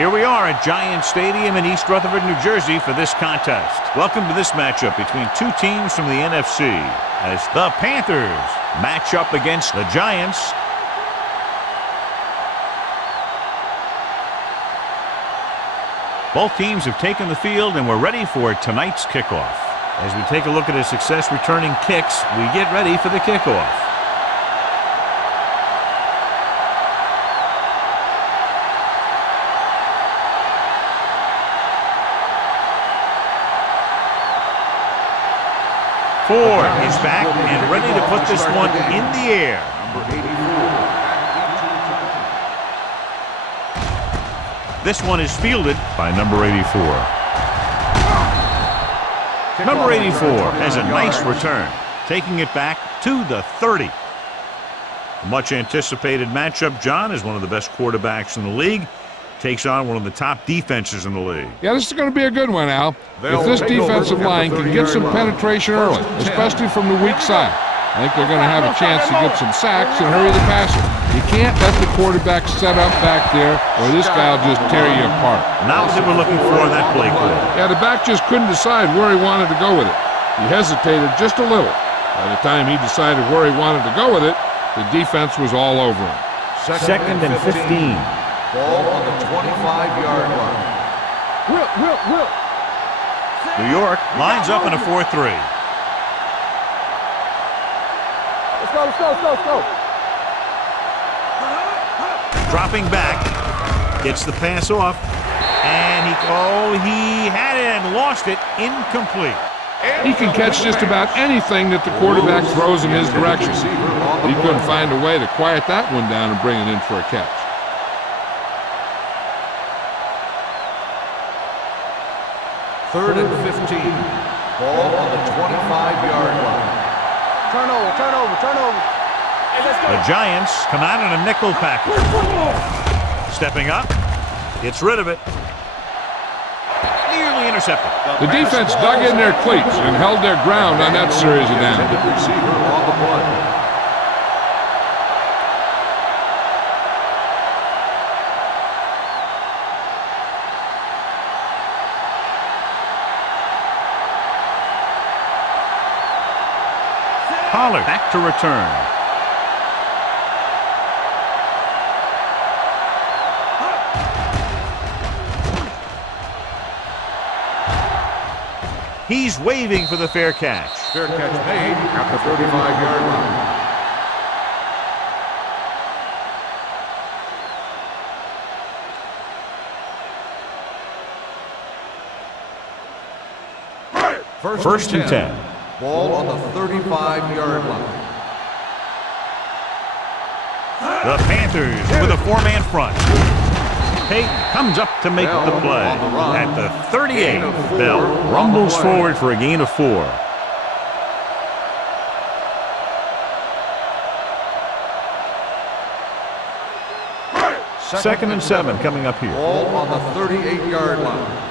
Here we are at Giant Stadium in East Rutherford, New Jersey for this contest. Welcome to this matchup between two teams from the NFC as the Panthers match up against the Giants. Both teams have taken the field and we're ready for tonight's kickoff. As we take a look at a success returning kicks, we get ready for the kickoff. Ford is back and ready to put this one in the air. This one is fielded by number 84. Number 84 has a nice return, taking it back to the 30. A much anticipated matchup. John is one of the best quarterbacks in the league. Takes on one of the top defenses in the league. Yeah, this is going to be a good one, Al. If this defensive line can get some penetration early, especially from the weak side, I think they're going to have a chance to get some sacks and hurry the passer. You can't let the quarterback set up back there or this guy will just tear you apart. Now what we're looking for in that play call. Yeah, the back just couldn't decide where he wanted to go with it. He hesitated just a little. By the time he decided where he wanted to go with it, the defense was all over him. Second and 15. Ball on the 25-yard line. Will. New York lines up in a 4-3. Let's go. Dropping back, gets the pass off, and he had it and lost it, incomplete. He can catch just about anything that the quarterback throws in his direction. He couldn't find a way to quiet that one down and bring it in for a catch. Third and 15. Ball on the 25-yard line. Turnover. Hey, let's go. The Giants come out in a nickel package. Stepping up, gets rid of it. Nearly intercepted. The defense dug in their cleats and held their ground on that series of downs. Receiver on the play. Pollard back to return. He's waving for the fair catch. Fair catch made at the 35-yard line. First and 10. Ball on the 35-yard line. The Panthers with a four-man front. Payton comes up to make the play. At the 38, Bell rumbles forward for a gain of 4. Second and 7 coming up here. Ball on the 38-yard line.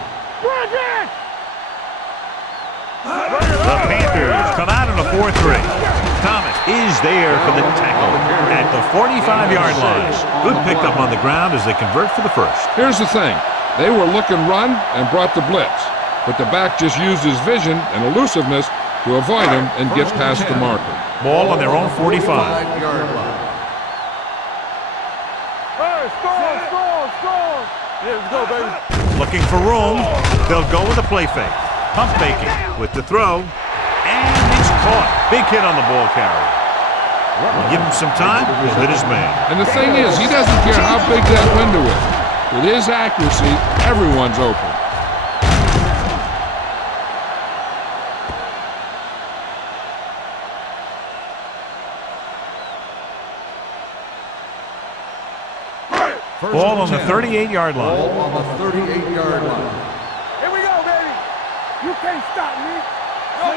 The Panthers come out in a 4-3. Thomas is there for the tackle at the 45-yard line. Good pickup on the ground as they convert for the first. Here's the thing. They were looking run and brought the blitz, but the back just used his vision and elusiveness to avoid him and get past the marker. Ball on their own 45. Let's go, baby. Looking for room. They'll go with a play fake. Pump faking with the throw. And it's caught. Big hit on the ball carrier. Give him some time. He'll hit his man. And the thing is, he doesn't care how big that window is. With his accuracy, everyone's open. Ball on the 38-yard line. Ball on the 38-yard line. Here we go, baby. You can't stop me.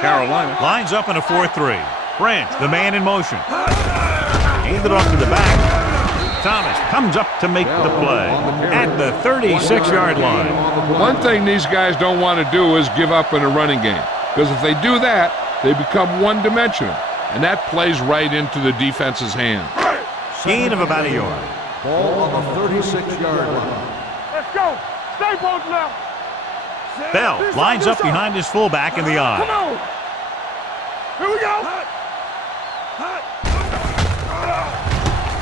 Carolina lines up in a 4-3. Branch, the man in motion. Handed off to the back. Thomas comes up to make the play at the 36-yard line. One thing these guys don't want to do is give up in a running game, because if they do that, they become one-dimensional, and that plays right into the defense's hand. Gain of about a yard. Ball on the 36-yard line. Let's go. go. Stay both left. Bell lines up behind his fullback in the Come eye. on. Here we go.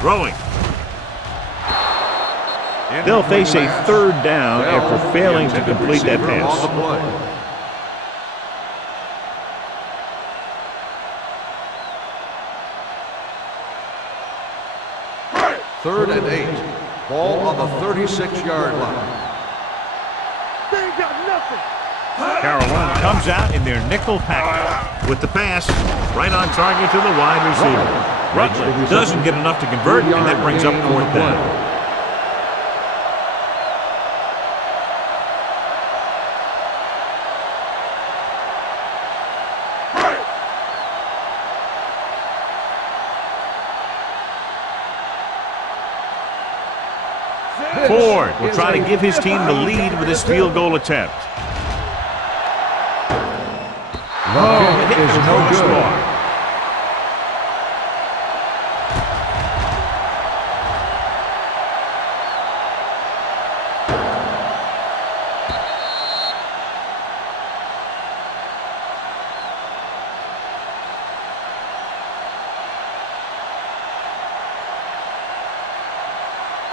Throwing. They'll face a third down after failing to complete that pass. Third and 8. Ball on the 36-yard line. They ain't got nothing. Carolina comes out in their nickel package with the pass right on target to the wide receiver. Rutledge doesn't get enough to convert, and that brings up fourth down. Ford will try to give his team the lead with his field goal attempt. It is no good.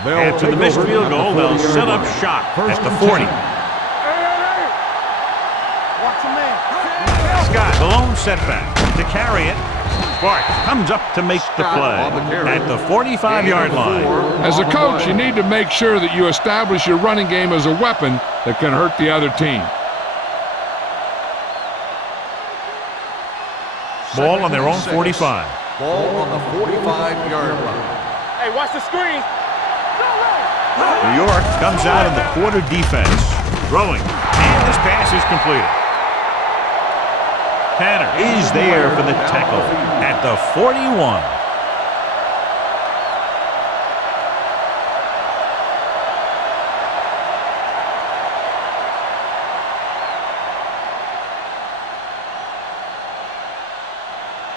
After the missed field goal, they'll set up shop at the 40. Watch your man. Scott, the lone setback to carry it. Bart comes up to make the play at the 45-yard line. As a coach, you need to make sure that you establish your running game as a weapon that can hurt the other team. Ball on their own 45. Ball on the 45-yard line. Hey, watch the screen. New York comes out in the quarter defense, throwing, and this pass is completed. Tanner is there for the tackle at the 41.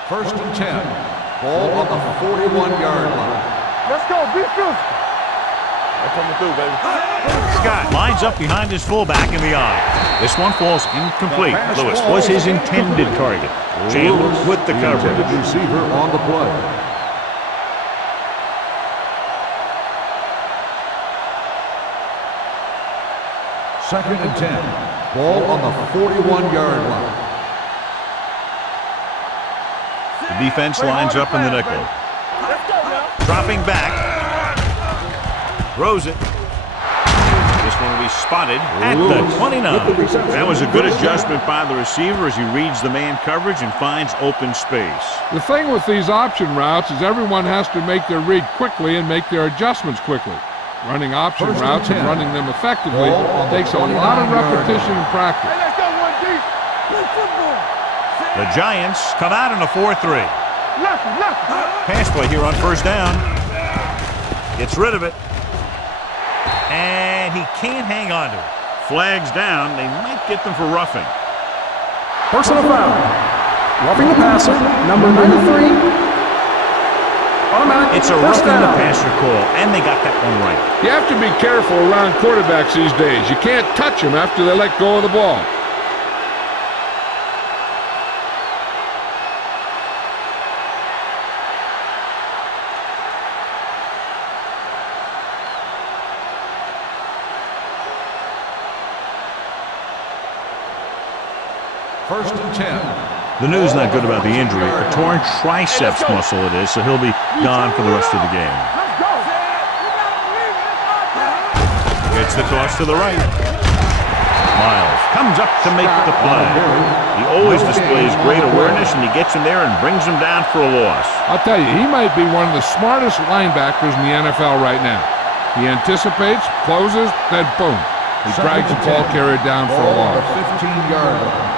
First and 10. Ball on the 41-yard line. Let's go. Be physical. Coming through, baby. Scott lines up behind his fullback in the eye. This one falls incomplete. Lewis was his intended target. Chandler with the coverage. Intended receiver on the play. Second and 10. Ball on the 41-yard line. The defense lines up in the nickel. Let's go now. Dropping back. Throws it. This one will be spotted at the 29. That was a good adjustment by the receiver as he reads the man coverage and finds open space. The thing with these option routes is everyone has to make their read quickly and make their adjustments quickly. Running option routes and running them effectively takes a lot of repetition and practice. Hey, let's go one deep. Play football. The Giants come out in a 4-3. Left. Pass play here on first down. Gets rid of it. And he can't hang on to it. Flags down. They might get them for roughing. Personal foul. Roughing the passer, number 93. Automatic. It's a roughing the passer call, and they got that one right. You have to be careful around quarterbacks these days. You can't touch them after they let go of the ball. First and 10. The news not good about the injury. A torn triceps muscle it is, so he'll be gone for the rest of the game. Let's go. Gets the toss to the right. Miles comes up to make the play. He always displays great awareness, and he gets him there and brings him down for a loss. I'll tell you, he might be one of the smartest linebackers in the NFL right now. He anticipates, closes, then boom. He drags the ball carrier down for a Ball on loss. the 15-yard line.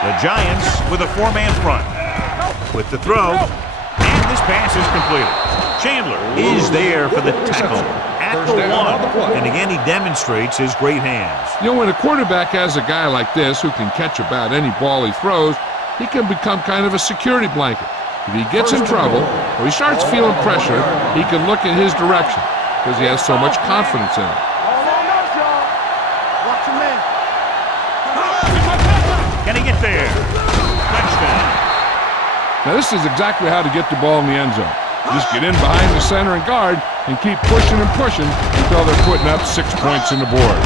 The Giants with a four-man front. With the throw, and this pass is completed. Chandler is there for the tackle at the 1. And again, he demonstrates his great hands. You know, when a quarterback has a guy like this who can catch about any ball he throws, he can become kind of a security blanket. If he gets in trouble, When he starts feeling pressure, he can look in his direction because he has so much confidence in it. Watch your man. Can he get there? Touchdown. Now this is exactly how to get the ball in the end zone. Just get in behind the center and guard and keep pushing and pushing until they're putting up 6 points on the board.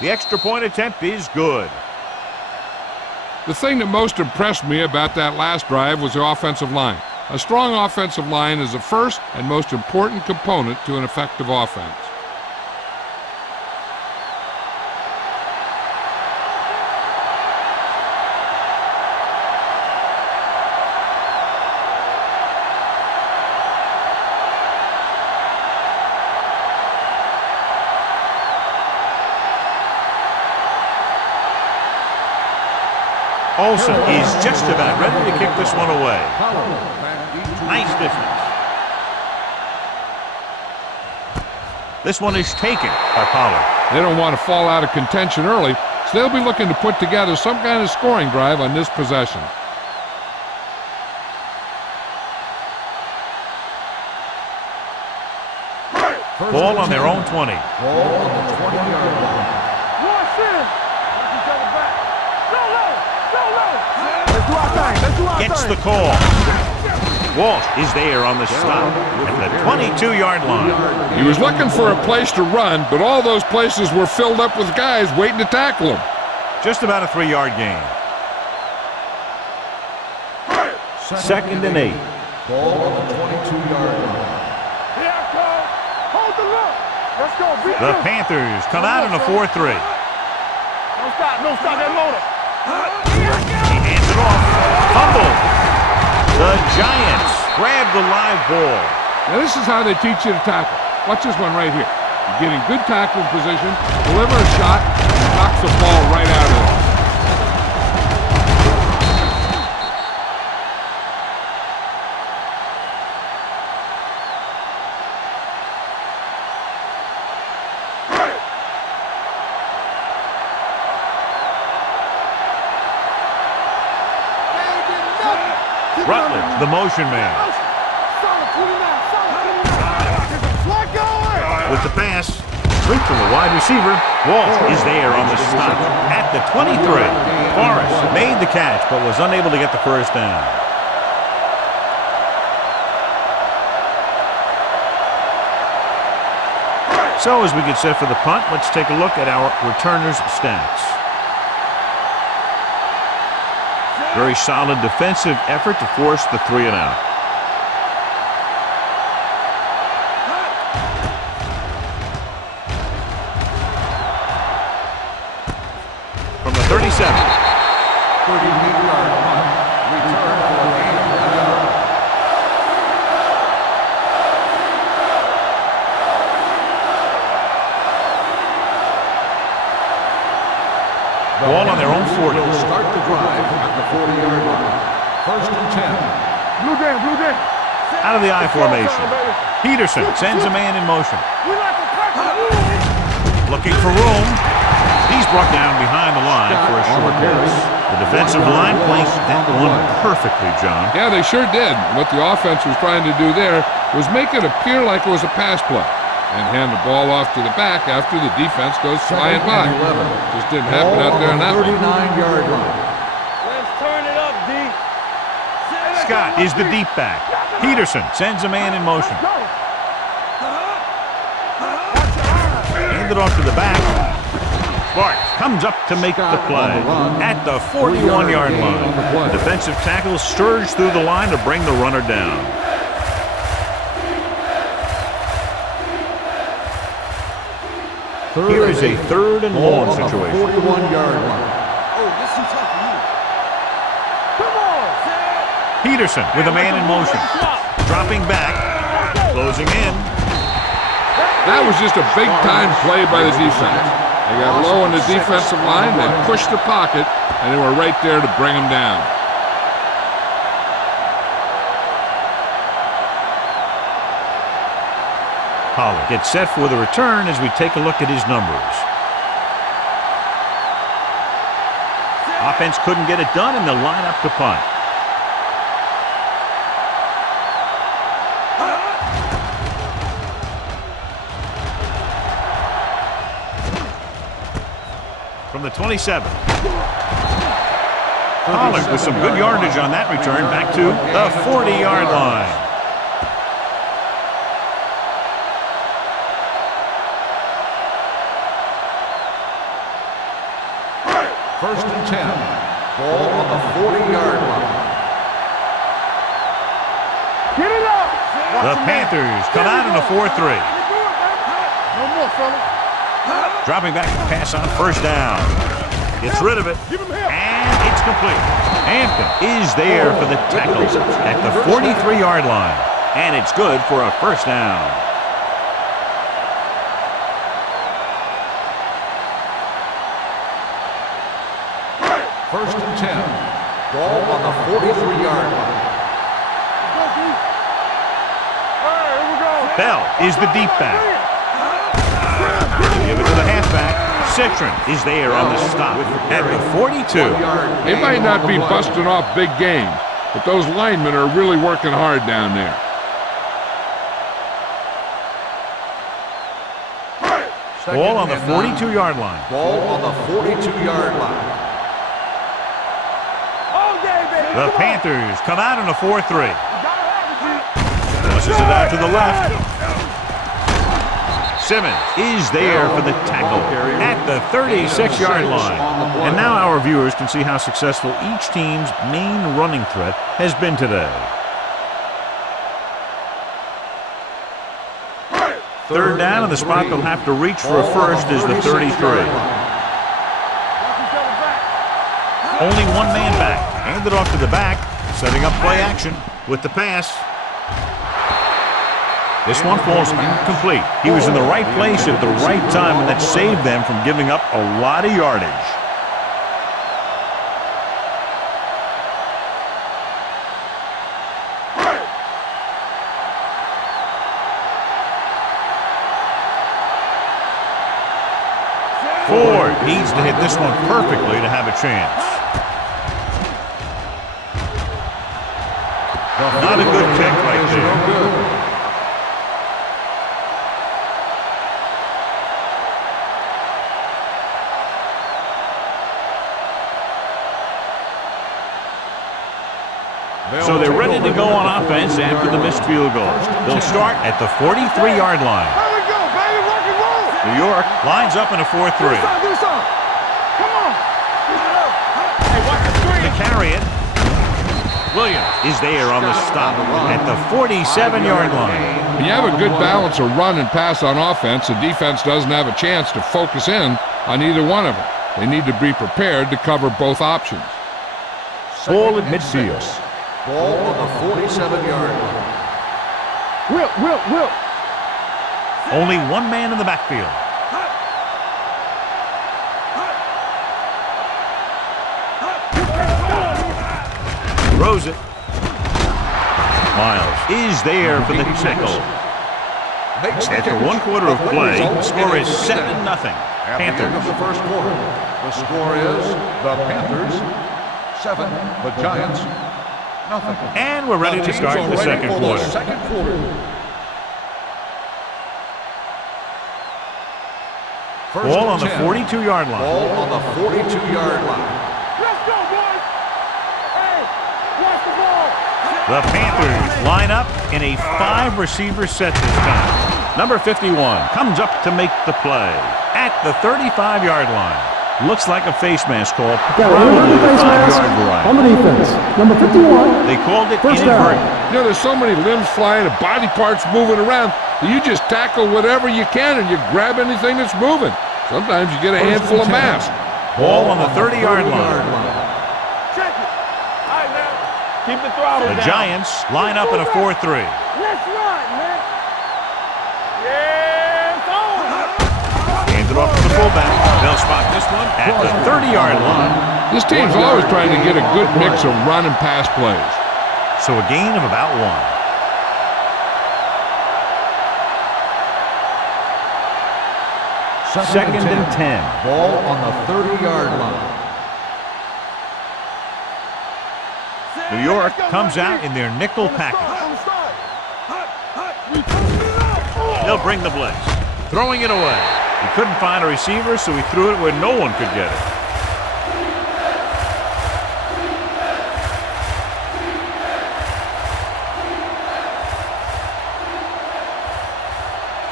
The extra point attempt is good. The thing that most impressed me about that last drive was the offensive line. A strong offensive line is the first and most important component to an effective offense. Olsen is just about ready to kick this one away. Nice distance. This one is taken by Pollard. They don't want to fall out of contention early, so they'll be looking to put together some kind of scoring drive on this possession. Ball on their own 20. Ball on the 20-yard line. Watch in. Watch each other back. Go low. Go low. Let's do our thing. Let's do our Gets thing. the call. Walsh is there on the stop at the 22-yard line. He was looking for a place to run, but all those places were filled up with guys waiting to tackle him. Just about a 3-yard gain. 2nd and 8. Ball on the 22-yard line. Here I come. Hold the look. Let's go. Beat The them. Panthers come out in a 4-3. Don't stop. Don't stop that motor. He hands it off. Fumble. The Giants grab the live ball. Now this is how they teach you to tackle. Watch this one right here. You get in good tackling position, deliver a shot, and knocks the ball right out of there. Rutledge, the motion man. Solid 29. Solid 29. With the pass, straight to the wide receiver. Walsh is there on the stop at the 23. Forrest made the catch but was unable to get the first down. So as we get set for the punt, let's take a look at our returners' stats. Very solid defensive effort to force the 3-and-out. From the 37. 38-yard punt. Return for a gain of 1 yard. Ball on their own 40. Will start the drive at the 40-yard line. 1st and 10. Blue game. Blue game. Out of the I formation. Peterson sends a man in motion. We like to pressure. Looking for room. He's brought down behind the line for a short pass. The defensive line playing that one perfectly, John. Yeah, they sure did. What the offense was trying to do there was make it appear like it was a pass play and hand the ball off to the back after the defense goes flying by. Just didn't happen out there on that one. 39-yard line. Let's turn it up, D. Scott is the deep back. Peterson sends a man in motion. Hand it off to the back. Sparks comes up to make the play at the 41-yard line. The defensive tackle surged through the line to bring the runner down. Here is a 3rd and Ball long on the situation. 41-yard line. Peterson with a man in motion. Dropping back. Closing in. That was just a big-time play by the defense. They got low on the defensive line, they pushed the pocket, and they were right there to bring them down. Pollard gets set for the return as we take a look at his numbers. Offense couldn't get it done, and they'll line up to punt. From the 27. Pollard with some good yardage on that return back to the 40-yard line. First and 10. Ball on the 40-yard line. Get it up. The Panthers come out in a 4-3. No more, fella. Dropping back to pass on first down. Gets rid of it. And it's complete. Hampton is there for the tackle at the 43-yard line. And it's good for a first down. First and 10. Ball on the 43-yard line. Bell is the deep back. Give it to the halfback. Citron is there on the stop at the 42. They might not be busting off big games, but those linemen are really working hard down there. Ball on the 42-yard line. Ball on the 42-yard line. The Panthers come out in a 4-3. Tosses it out to the left. Simmons is there for the tackle at the 36-yard line. And now our viewers can see how successful each team's main running threat has been today. Third down, and the spot they'll have to reach for a first is the 33. Only one man back. Handed off to the back, setting up play action with the pass. This one falls incomplete. He was in the right place at the right time, and that saved them from giving up a lot of yardage. Ford needs to hit this one perfectly to have a chance. Not a good kick right there. So they're ready to go on offense after the missed field goal. They'll start at the 43-yard line. There we go, baby. Rock and roll. New York lines up in a 4-3. Do something. Come on. Hey, watch the screen. To carry it, Williams is there on the stop at the 47-yard line. When you have a good balance of run and pass on offense, the defense doesn't have a chance to focus in on either one of them. They need to be prepared to cover both options. Ball at midfield. Ball on the 47-yard line. Will. Only one man in the backfield. Throws it. Miles is there for the tackle. After one quarter of play, the score is 7-0. At the end of the first quarter, the score is the Panthers 7, the Giants nothing. And we're ready to start the second quarter. Ball on the 42-yard line. Ball on the 42-yard line. Let's go, boys. Hey, watch the ball. The Panthers line up in a 5-receiver set this time. Number 51 comes up to make the play at the 35-yard line. Looks like a face mask call. Probably the 5-yard variety. On the defense, number 51. They called it First down. inadvertent. You know, there's so many limbs flying and body parts moving around that you just tackle whatever you can and you grab anything that's moving. Sometimes you get a handful of mass. Ball on the 30-yard line. Check it. All right, now. Keep the throttle The down. Giants line up in a 4-3. Let's run, man. Yeah, it's on. Hand it off to the fullback. They'll spot this one at the 30-yard line. This team's always trying to get a good mix of run and pass plays. So a gain of about 1. Second and 10. Ball on the 30-yard line. New York comes out in their nickel package. They'll bring the blitz. Throwing it away. He couldn't find a receiver, so he threw it where no one could get it.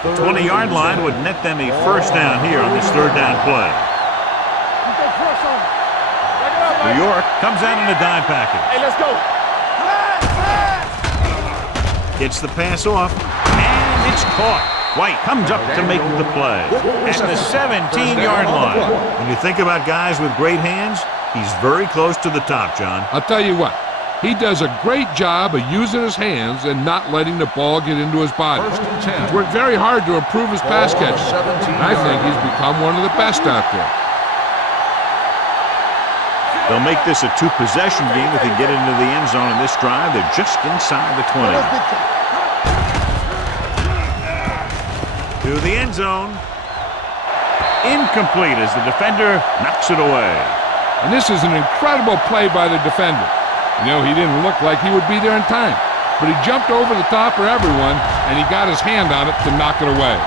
20-yard line would net them a first down here on this third down play. New York comes out in a dime package. Hey, let's go. Gets the pass off, and it's caught. White comes up to make the play at the 17-yard line. When you think about guys with great hands, he's very close to the top, John. I'll tell you what, he does a great job of using his hands and not letting the ball get into his body. He's worked very hard to improve his pass catching, and I think he's become one of the best out there. They'll make this a two-possession game if they get into the end zone in this drive. They're just inside the 20. To the end zone. Incomplete as the defender knocks it away. And this is an incredible play by the defender. You know, he didn't look like he would be there in time, but he jumped over the top of everyone, and he got his hand on it to knock it away.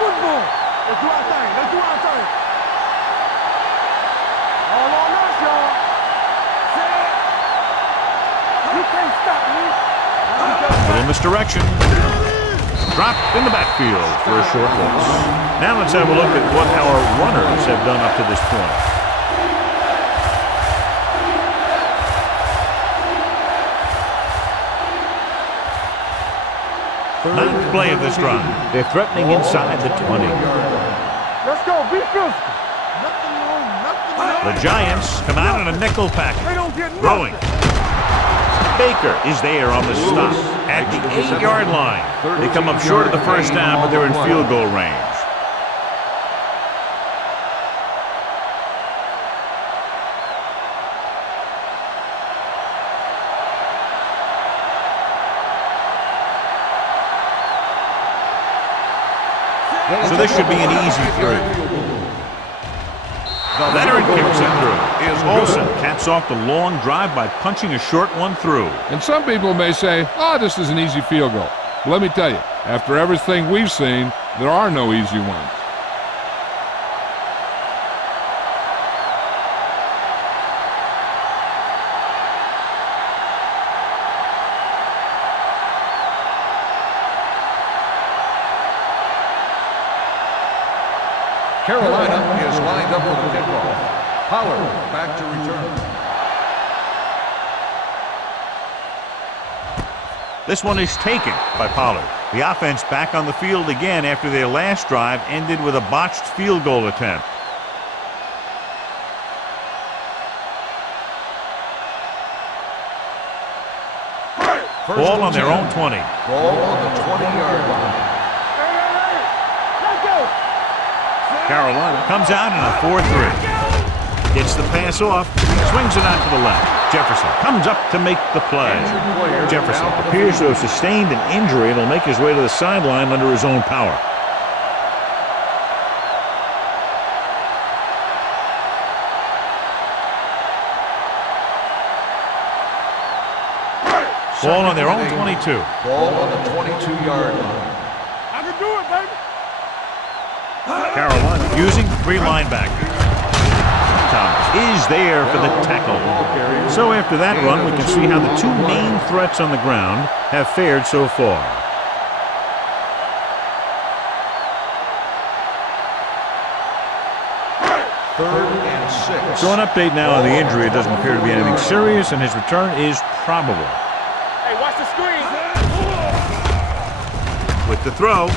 Football. Let's do our thing. Let's do our thing. All on us, y'all. Set. You can't stop me. Little misdirection. Dropped in the backfield for a short loss. Now let's have a look at what our runners have done up to this point. Ninth play of this drive. They're threatening inside the 20. Let's go. Be physical. Nothing wrong. Nothing wrong. The Giants come out in a nickel They package. don't get nothing. Throwing. Baker is there on the stop at the 8-yard line. They come up short of the first down, but they're in field goal range. So this should be an easy throw. Leonard kicks it through. Olsen caps off the long drive by punching a short one through. And some people may say, oh, this is an easy field goal. But let me tell you, after everything we've seen, there are no easy ones. Carolina is lined up for the kickoff. Pollard back to return. This one is taken by Pollard. The offense back on the field again after their last drive ended with a botched field goal attempt. Ball on their own 20. Ball on the 20-yard line. Let's go. Carolina comes out in a 4-3. Gets the pass off, swings it out to the left. Jefferson comes up to make the play. Jefferson appears to have sustained an injury and will make his way to the sideline under his own power. Ball on their own 22. Ball on the 22-yard line. I can do it, baby. Carolina using 3 linebackers. Thomas is there for the tackle. So after that run, we can see how the 2 main threats on the ground have fared so far. 3rd and 6. So an update now on the injury. It doesn't appear to be anything serious, and his return is probable. Hey, watch the screen. With the throw.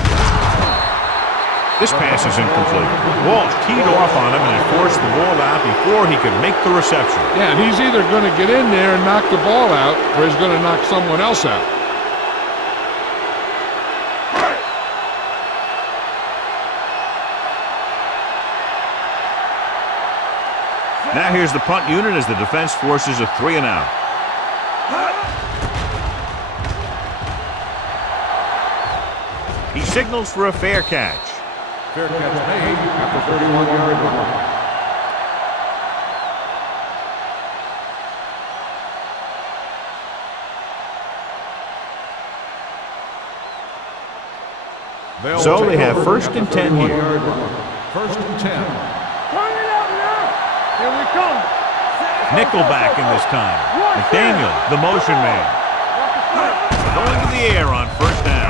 This pass is incomplete. Walsh teed off on him and he forced the ball out before he could make the reception. Yeah, and he's either going to get in there and knock the ball out, or he's going to knock someone else out. Now here's the punt unit as the defense forces a 3 and out. He signals for a fair catch. Fair catch made at the 31-yard line. So they have 1st and 10 here. 1st and 10. Turn it out now. Here we come. Nickelback in this time. McDaniel, the motion man. Going to the air on 1st down.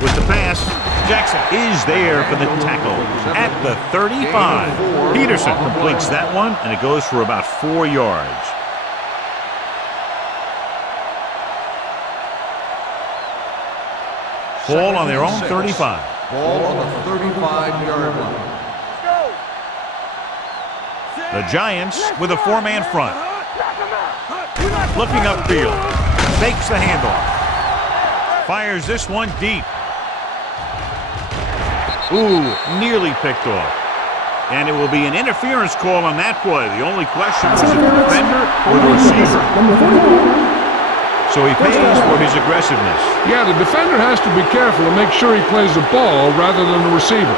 With the pass, Jackson is there for the tackle at the 35. Peterson completes that one, and it goes for about 4 yards. Ball on their own 35. Ball on the 35-yard line. The Giants with a 4-man front. Looking upfield. Fakes the handoff. Fires this one deep. Ooh, nearly picked off. And it will be an interference call on that play. The only question was the defender or the receiver. So he pays for his aggressiveness. Yeah, the defender has to be careful to make sure he plays the ball rather than the receiver.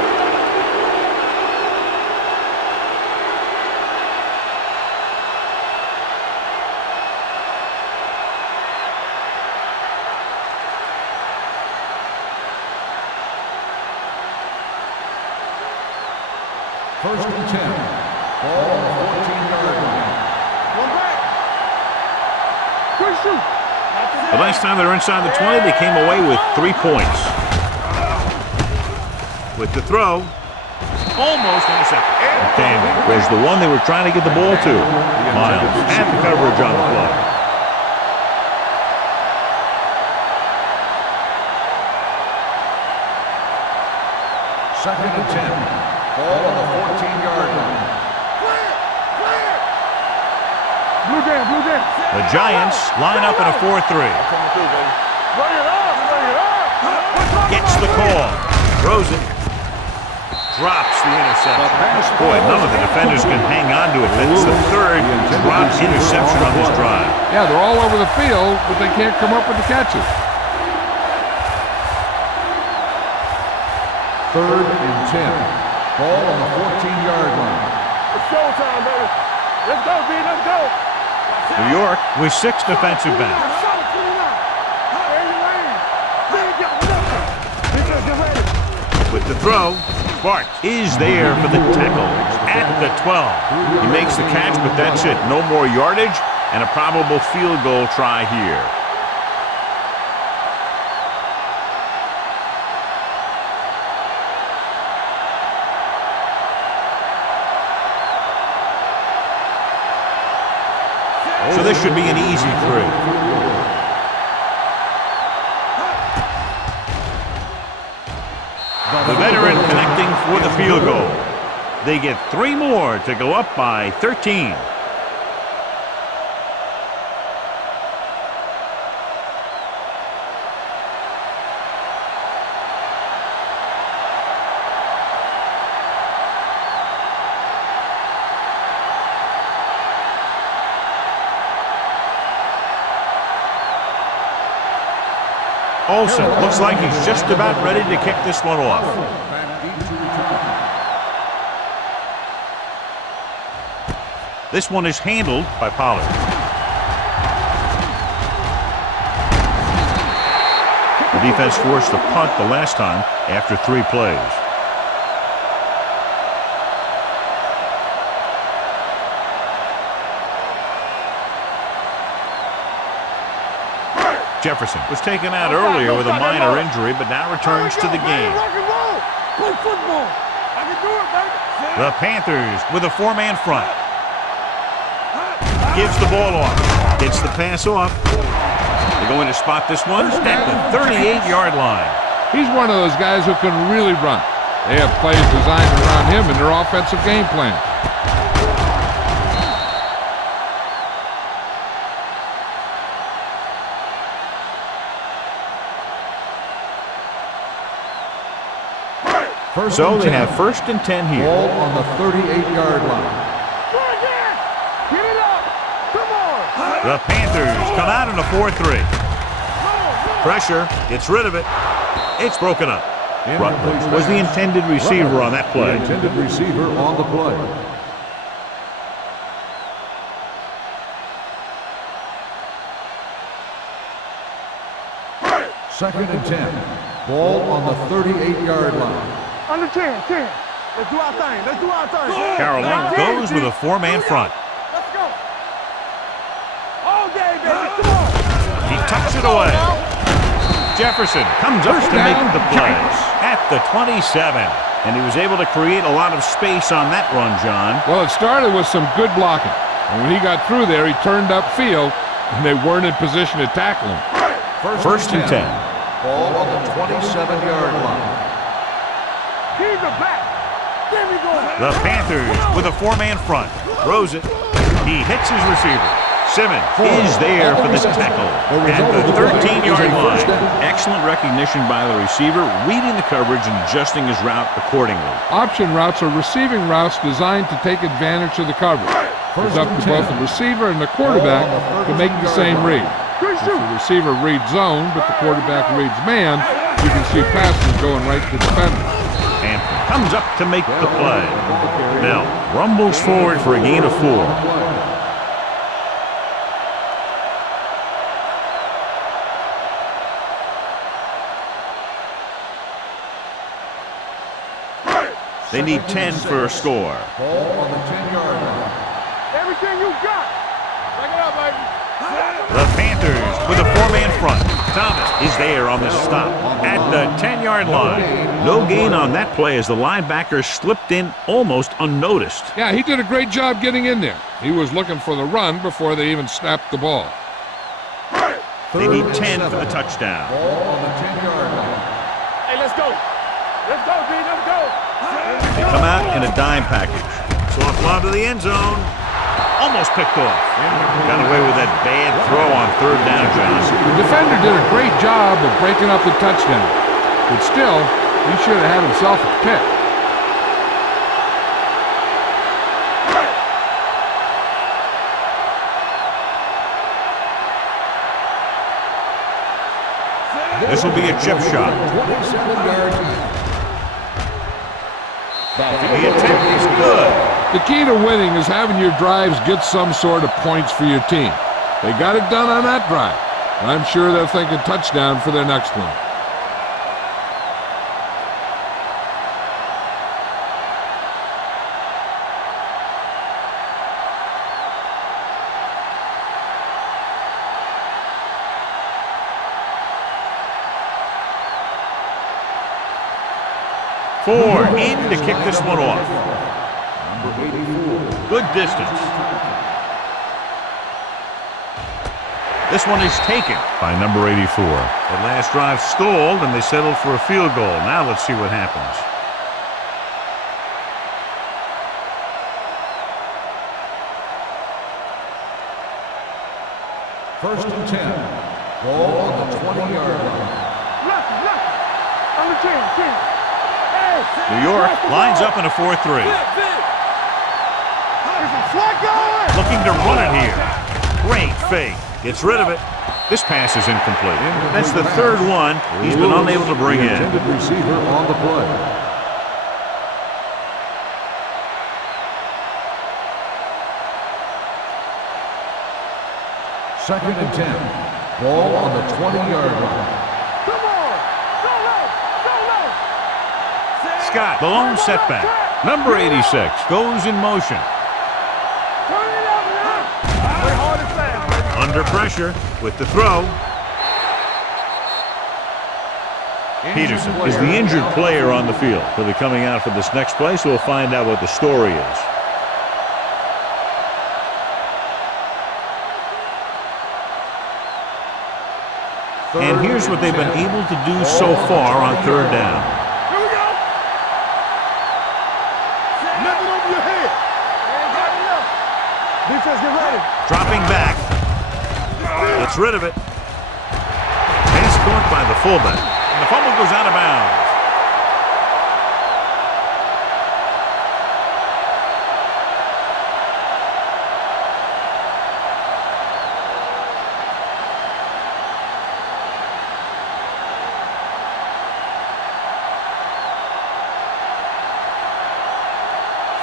First and 10. Ball on the 14-yard line. One back. Quick shoot. The last time they were inside the 20, they came away with 3 points. With the throw, almost intercepted. Damn, was the one they were trying to get the ball to. Miles had the coverage on the play. Second and 10. Ball on the 14-yard line. Blue game, blue game. The Giants line up in a 4-3. Bring it up, bring it up. Gets the call. Throws it. Drops the interception. Boy, none of the defenders can hang on to it. That's the 3rd drop interception on this drive. Yeah, they're all over the field, but they can't come up with the catches. 3rd and 10. Ball on the 14-yard line. It's showtime, baby. Let's go, B, let's go. New York with 6 defensive backs. With the throw, Bart is there for the tackle at the 12. He makes the catch, but that's it. No more yardage and a probable field goal try here. So this should be an easy 3. The veteran connecting for the field goal. They get 3 more to go up by 13. Olsen looks like he's just about ready to kick this one off. This one is handled by Pollard. The defense forced a punt the last time after 3 plays. Jefferson was taken out earlier with a minor injury, but now returns to the game. Rock and roll. Play football. I can do it, baby. The Panthers with a four-man front. Gives the ball off. Gets the pass off. They're going to spot this one at the 38-yard line. He's one of those guys who can really run. They have plays designed around him in their offensive game plan. So they have 1st and 10 here. Ball on the 38-yard line. Get it up. Come on. The Panthers come out in a 4-3. Pressure, gets rid of it. It's broken up. Rutledge was the intended receiver on that play. The intended receiver on the play. Second and 10. Ball on the 38-yard line. Under 10. Let's do our thing. Let's do our thing. Carolina goes with a four-man front. Let's go. All day, baby. Come on. He tucks it away. Jefferson comes up to make the play at the 27. And he was able to create a lot of space on that run, John. Well, it started with some good blocking. And when he got through there, he turned upfield, and they weren't in position to tackle him. First and 10. Ball on the 27-yard line. He's a back. There we go. The Panthers with a four-man front. Throws it. He hits his receiver. Simmons is there for the tackle at the 13-yard line. Excellent recognition by the receiver, reading the coverage and adjusting his route accordingly. Option routes are receiving routes designed to take advantage of the coverage. It's up to both the receiver and the quarterback to make the same read. If the receiver reads zone, but the quarterback reads man, you can see passes going right to the defender. And comes up to make the play. Now rumbles forward for a gain of 4. They need 10 for a score. Ball on the 10-yard line. Everything you got. Take it up, baby. The Panthers with a four-man front. Thomas is there on the stop at the 10-yard line. No gain on that play as the linebacker slipped in almost unnoticed. Yeah, he did a great job getting in there. He was looking for the run before they even snapped the ball. They need 10 for the touchdown. Ball on the 10-yard line. Hey, let's go. Let's go, B. Let's go. They come out in a dime package. Soft lob to the end zone. Almost picked off. Got away with that bad throw on 3rd down, Johnson. The defender did a great job of breaking up the touchdown. But still, he should have had himself a pick. This will be a chip shot. 27 yards. The attempt is good. The key to winning is having your drives get some sort of points for your team. They got it done on that drive. And I'm sure they're thinking touchdown for their next one. Four in to kick this one off. Good distance. This one is taken by number 84. The last drive stalled and they settled for a field goal. Now let's see what happens. First and 10. Ball on the 20-yard line. Under 10. New York lines up in a 4-3. Looking to run it here. Great fake. Gets rid of it. This pass is incomplete. That's the 3rd one he's been unable to bring in. Intended receiver on the play. Second and 10. Ball on the 20-yard line. Come on. Scott, the lone setback. Number 86 goes in motion. Turn it up now. Play hard and fast. Under pressure with the throw. Peterson is the injured player on the field. He'll be coming out for this next play, so we'll find out what the story is. And here's what they've been able to do so far on third down. Here we go. Nothing over your head. Defense, get ready. Dropping back. Gets rid of it. Pass caught by the fullback. And the fumble goes out of bounds.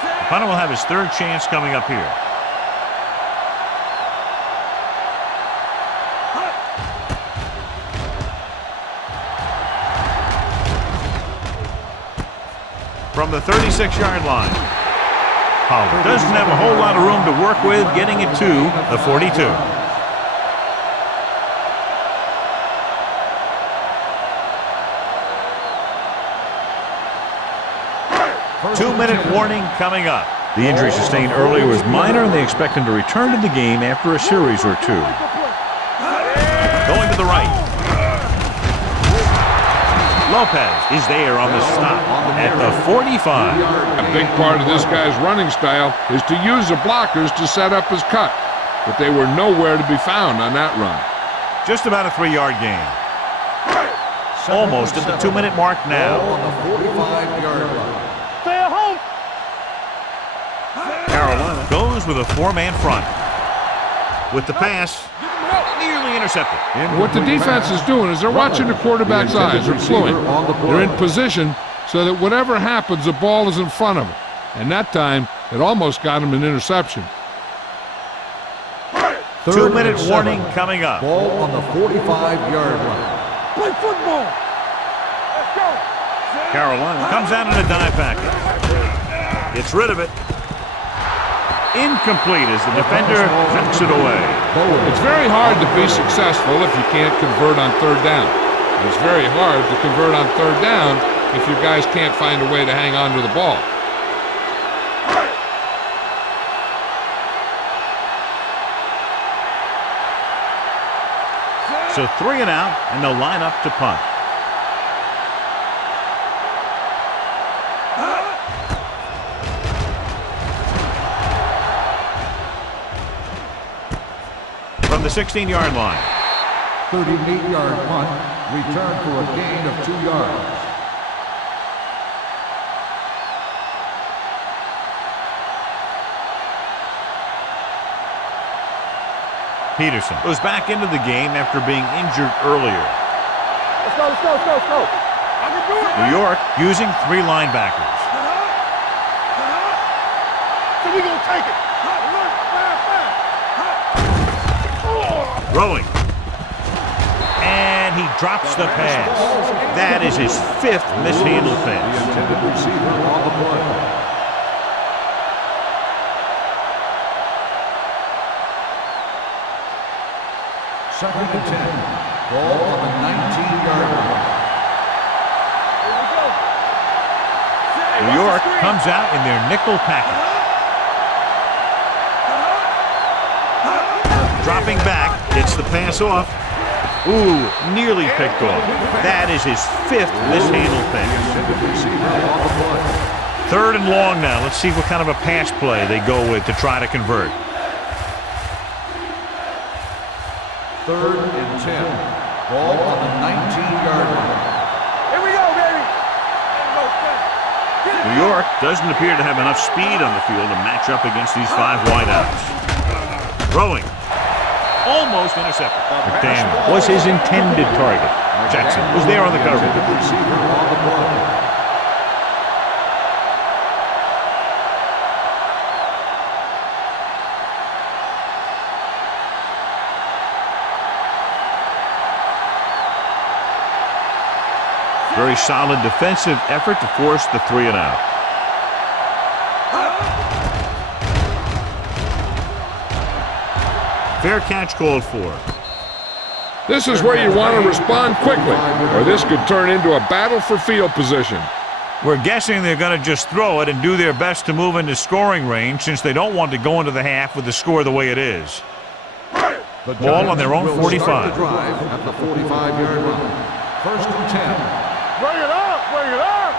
The punter will have his third chance coming up here. From the 36-yard line. Pollard doesn't have a whole lot of room to work with, getting it to the 42. Two-minute warning coming up. The injury sustained earlier was minor, and they expect him to return to the game after a series or two. Going to the right. Lopez is there on the stop at the 45. A big part of this guy's running style is to use the blockers to set up his cut, but they were nowhere to be found on that run. Just about a 3-yard gain. Almost at the 2-minute mark now. On the 45-yard line. Stay at home. Carolina goes with a 4-man front. With the pass, nearly intercepted. What the defense is doing is they're watching the quarterback's eyes. They're fluent. They're in position so that whatever happens, the ball is in front of them. And that time, it almost got him an interception. 2-minute warning coming up. Ball on the 45-yard line. Play football. Let's go. Carolina comes out in a dime package. Gets rid of it. Incomplete as the defender knocks it away. It's very hard to be successful if you can't convert on third down. It's very hard to convert on third down if your guys can't find a way to hang on to the ball. So 3 and out, and they'll line up to punt. From the 16-yard line. 38-yard punt. Return for a gain of 2 yards. Peterson goes back into the game after being injured earlier. Let's go, let's go, let's go, let's go. I can do it. New York using 3 linebackers. So we gonna take it. Throwing. And he drops the pass. That is his 5th mishandled pass. The intended receiver on the play. Second and 10. Ball on the 19-yard line. New York comes out in their nickel package. Dropping back, gets the pass off. Ooh, nearly picked off. That is his 5th mishandled pass. 3rd and long now. Let's see what kind of a pass play they go with to try to convert. 3rd and 10. Ball on the 19-yard line. Here we go, baby. New York doesn't appear to have enough speed on the field to match up against these 5 wideouts. Throwing. Almost intercepted. McDaniel was his intended target. Jackson was there on the coverage. Receiver on the play. Very solid defensive effort to force the 3 and out. Fair catch called for. This is where you want to respond quickly, or this could turn into a battle for field position. We're guessing they're going to just throw it and do their best to move into scoring range since they don't want to go into the half with the score the way it is. Ball on their own 45. The drive at the 45-yard line. 1st and 10. Bring it up, bring it up.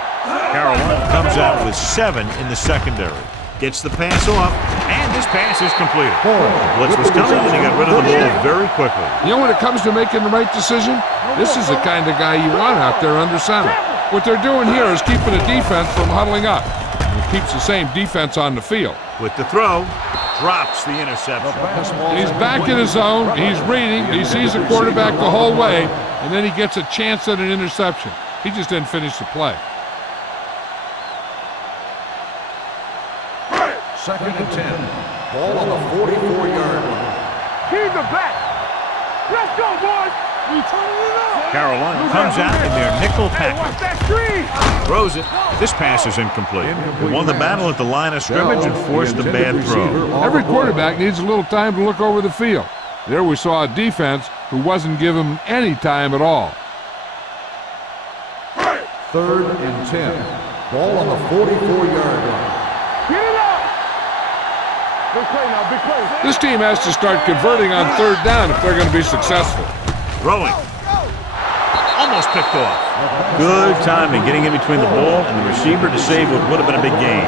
Carolina comes out with 7 in the secondary. Gets the pass off, and this pass is completed. Blitz was coming, and he got rid of the ball very quickly. You know, when it comes to making the right decision, this is the kind of guy you want out there under center. What they're doing here is keeping the defense from huddling up. It keeps the same defense on the field. With the throw, drops the interception. He's back in his zone. He's reading. He sees the quarterback the whole way, and then he gets a chance at an interception. He just didn't finish the play. 2nd and 10. Ball on the 44-yard line. Keep the back. Let's go, boys. We turning it up. Carolina comes out in their nickel Hey, watch package. that screen. Throws it. This pass is incomplete. They won the battle at the line of scrimmage and forced a bad throw. Every quarterback needs a little time to look over the field. There we saw a defense who wasn't given him any time at all. 3rd and 10. Ball on the 44-yard line. Get it up. Big play now, big play. This team has to start converting on 3rd down if they're going to be successful. Throwing. Almost picked off. Good timing getting in between the ball and the receiver to save what would have been a big gain.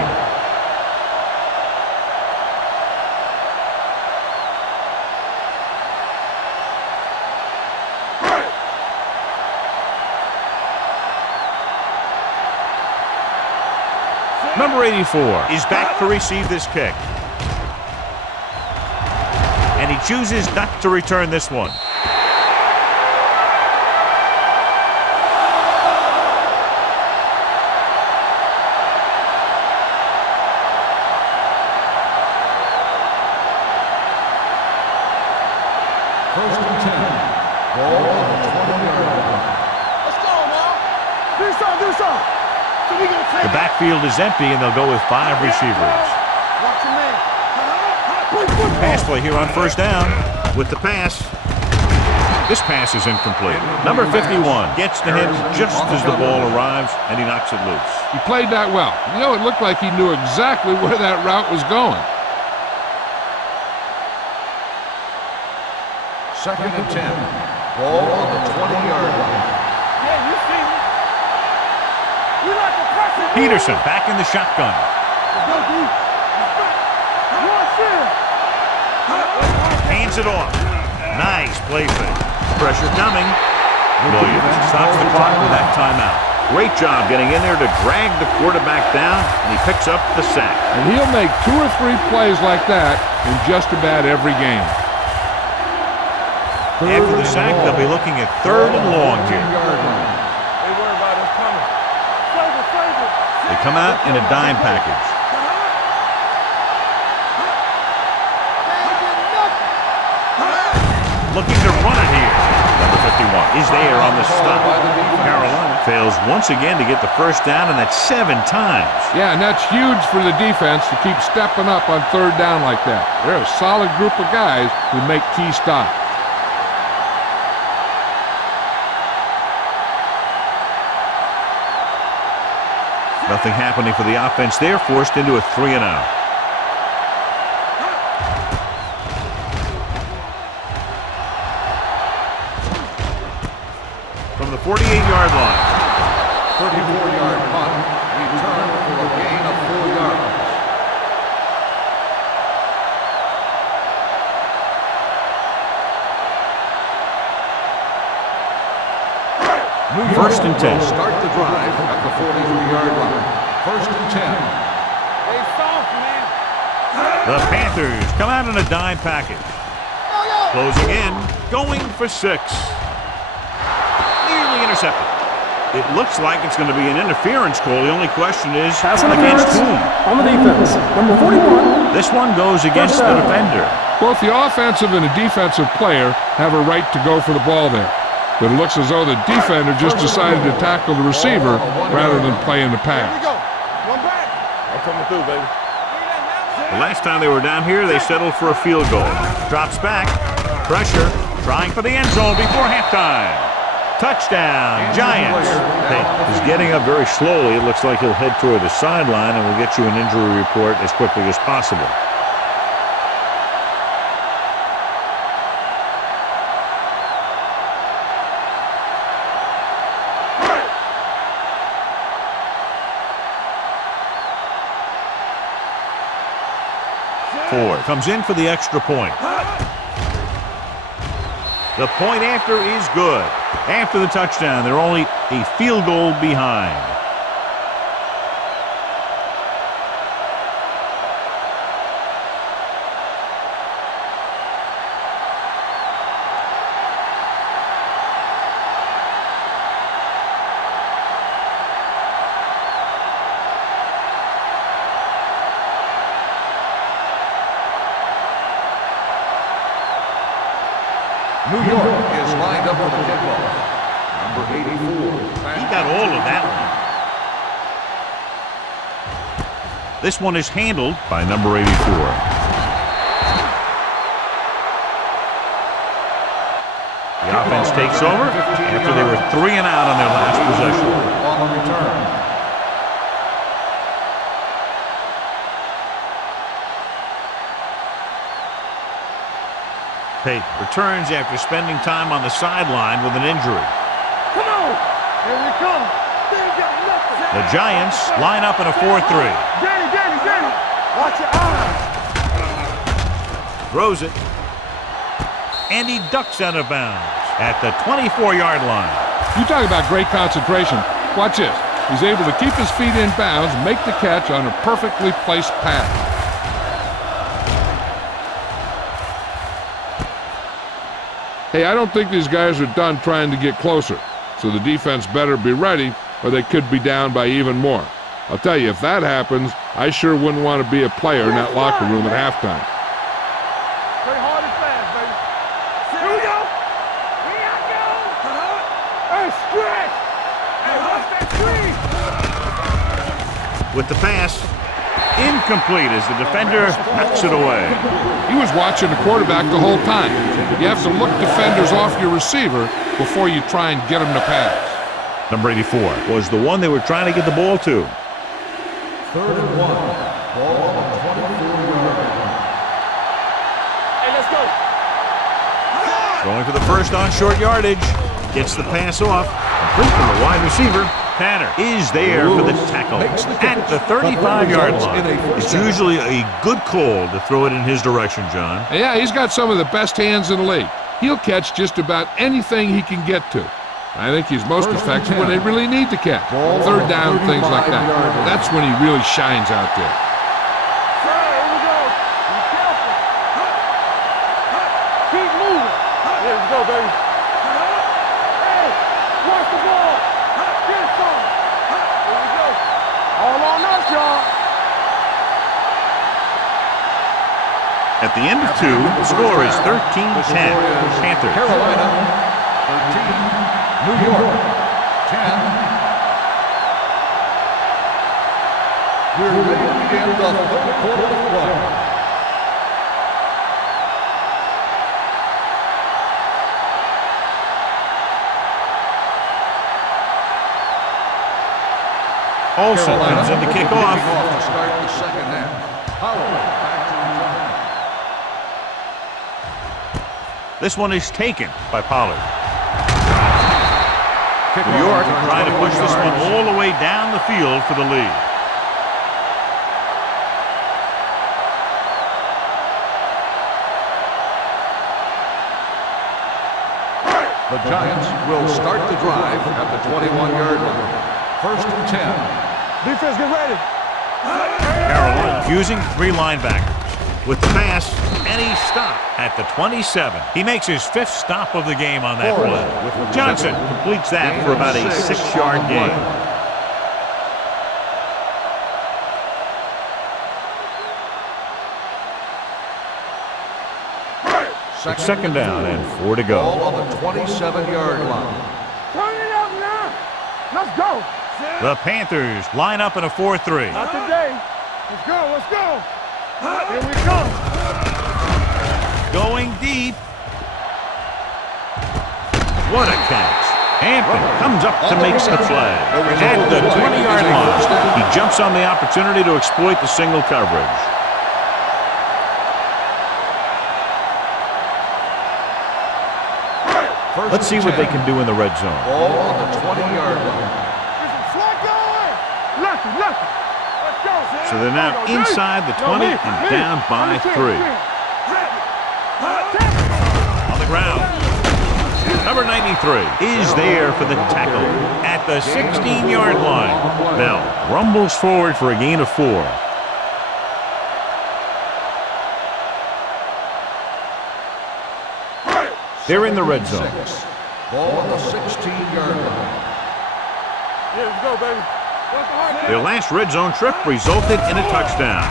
Number 84 is back to receive this kick. And he chooses not to return this one. The backfield is empty, and they'll go with 5 receivers. Pass play here on 1st down with the pass. This pass is incomplete. Number 51 gets to him just as the ball arrives, and he knocks it loose. He played that well. You know, it looked like he knew exactly where that route was going. 2nd and 10. Ball on the 20-yard line. Yeah, you see me. You like the pressure. Peterson back in the shotgun. Go deep. Hands it off. Nice play fake. Pressure coming. Williams stops the clock with that timeout. Great job getting in there to drag the quarterback down, and he picks up the sack. And he'll make 2 or 3 plays like that in just about every game. After the sack, they'll be looking at 3rd and long here. They worry about us coming. Flavor. They come out in a dime package. Looking to run it here. Number 51 is there on the stop. Carolina fails once again to get the 1st down, and that's 7 times. Yeah, and that's huge for the defense to keep stepping up on 3rd down like that. They're a solid group of guys who make key stops. Nothing happening for the offense there, forced into a 3-and-out. From the 48-yard line. 34-yard punt. Return for a gain of 4 yards. First and 10. Start the drive at the 43-yard line. 1st and 10. Hey, soft, man. The Panthers come out in a dime package. Closing in, going for 6. Nearly intercepted. It looks like it's going to be an interference call. The only question is, Pass against interference whom? on the defense. Number 41. This one goes against the defender. Both the offensive and the defensive player have a right to go for the ball there. But it looks as though the defender just decided to tackle the receiver rather than playing the pass. Here we go. One back. I'm coming through, baby. The last time they were down here, they settled for a field goal. Drops back. Pressure. trying for the end zone before halftime. Touchdown, Giants. He's getting up very slowly. It looks like he'll head toward the sideline, and we'll get you an injury report as quickly as possible. Ford comes in for the extra point. The point after is good. After the touchdown, they're only a field goal behind. New York is lined up for the kickoff. Number 84. He got all of that one. This one is handled by number 84. The offense takes over after they were 3 and out on their last possession. On the return. Pate returns after spending time on the sideline with an injury. Come on! Here we come! They ain't got nothing! The Giants line up in a 4-3. Danny! Watch your eyes! Throws it. And he ducks out of bounds at the 24-yard line. You talk about great concentration. Watch this. He's able to keep his feet in bounds, make the catch on a perfectly placed pass. Hey, I don't think these guys are done trying to get closer, so the defense better be ready or they could be down by even more. I'll tell you, if that happens, I sure wouldn't want to be a player in that locker room at halftime. Play hard and fast, baby. Here we go! Here I go! Hey, stretch! Hey, watch that screen! With the pass, incomplete as the defender knocks it away. He was watching the quarterback the whole time. You have to look defenders off your receiver before you try and get them to pass. Number 84 was the one they were trying to get the ball to. 3rd and 1. Ball on the 24-yard line. Hey, let's go. Going for the first on short yardage. Gets the pass off. Complete from the wide receiver. Tanner is there for the tackle at the 35-yard line. It's usually a good call to throw it in his direction, John. Yeah, he's got some of the best hands in the league. He'll catch just about anything he can get to. I think he's most effective when they really need to catch. 3rd down, things like that. That's when he really shines out there. Here we go. Be careful. Keep moving. Here we go, baby. Hey, watch the ball. Get some. Here we go. All on us, y'all. At the end of 2, the score is 13-10. Panthers. Carolina, 13. New York, 10. We're ready to begin the 3rd quarter of play. Olsen comes in to kick off. To start the second half. Holloway back to return. This one is taken by Pollard. New York trying to push this one all the way down the field for the lead. The Giants will start the drive at the 21-yard line. 1st and 10. Defense, get ready. Carolina using 3 linebackers. With the pass, and he stopped at the 27. He makes his 5th stop of the game on that play. Johnson completes that for about a 6-yard gain. It's 2nd down and 4 to go. Ball on the 27-yard line. Turn it up now. Let's go. The Panthers line up in a 4-3. Not today. Let's go. Let's go. Here we come. Going deep. What a catch. Hampton comes up to make the play. At the 20-yard line, he jumps on the opportunity to exploit the single coverage. Let's see what they can do in the red zone. Ball on the 20-yard line. So they're now inside the 20 and down by 3. On the ground. Number 93 is there for the tackle at the 16-yard line. Bell rumbles forward for a gain of 4. They're in the red zone. Ball on the 16-yard line. Let's go, baby. Their last red zone trip resulted in a touchdown.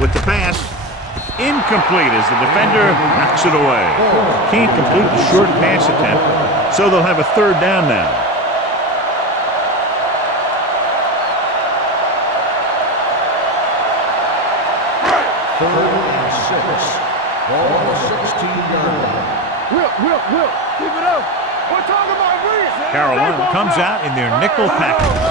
With the pass, incomplete as the defender knocks it away. Can't complete the short pass attempt, so they'll have a 3rd down now. Third and 6. Ball on the 16-yard line. Will, keep it up. We're talking about Reese. Carolina comes out in their nickel package.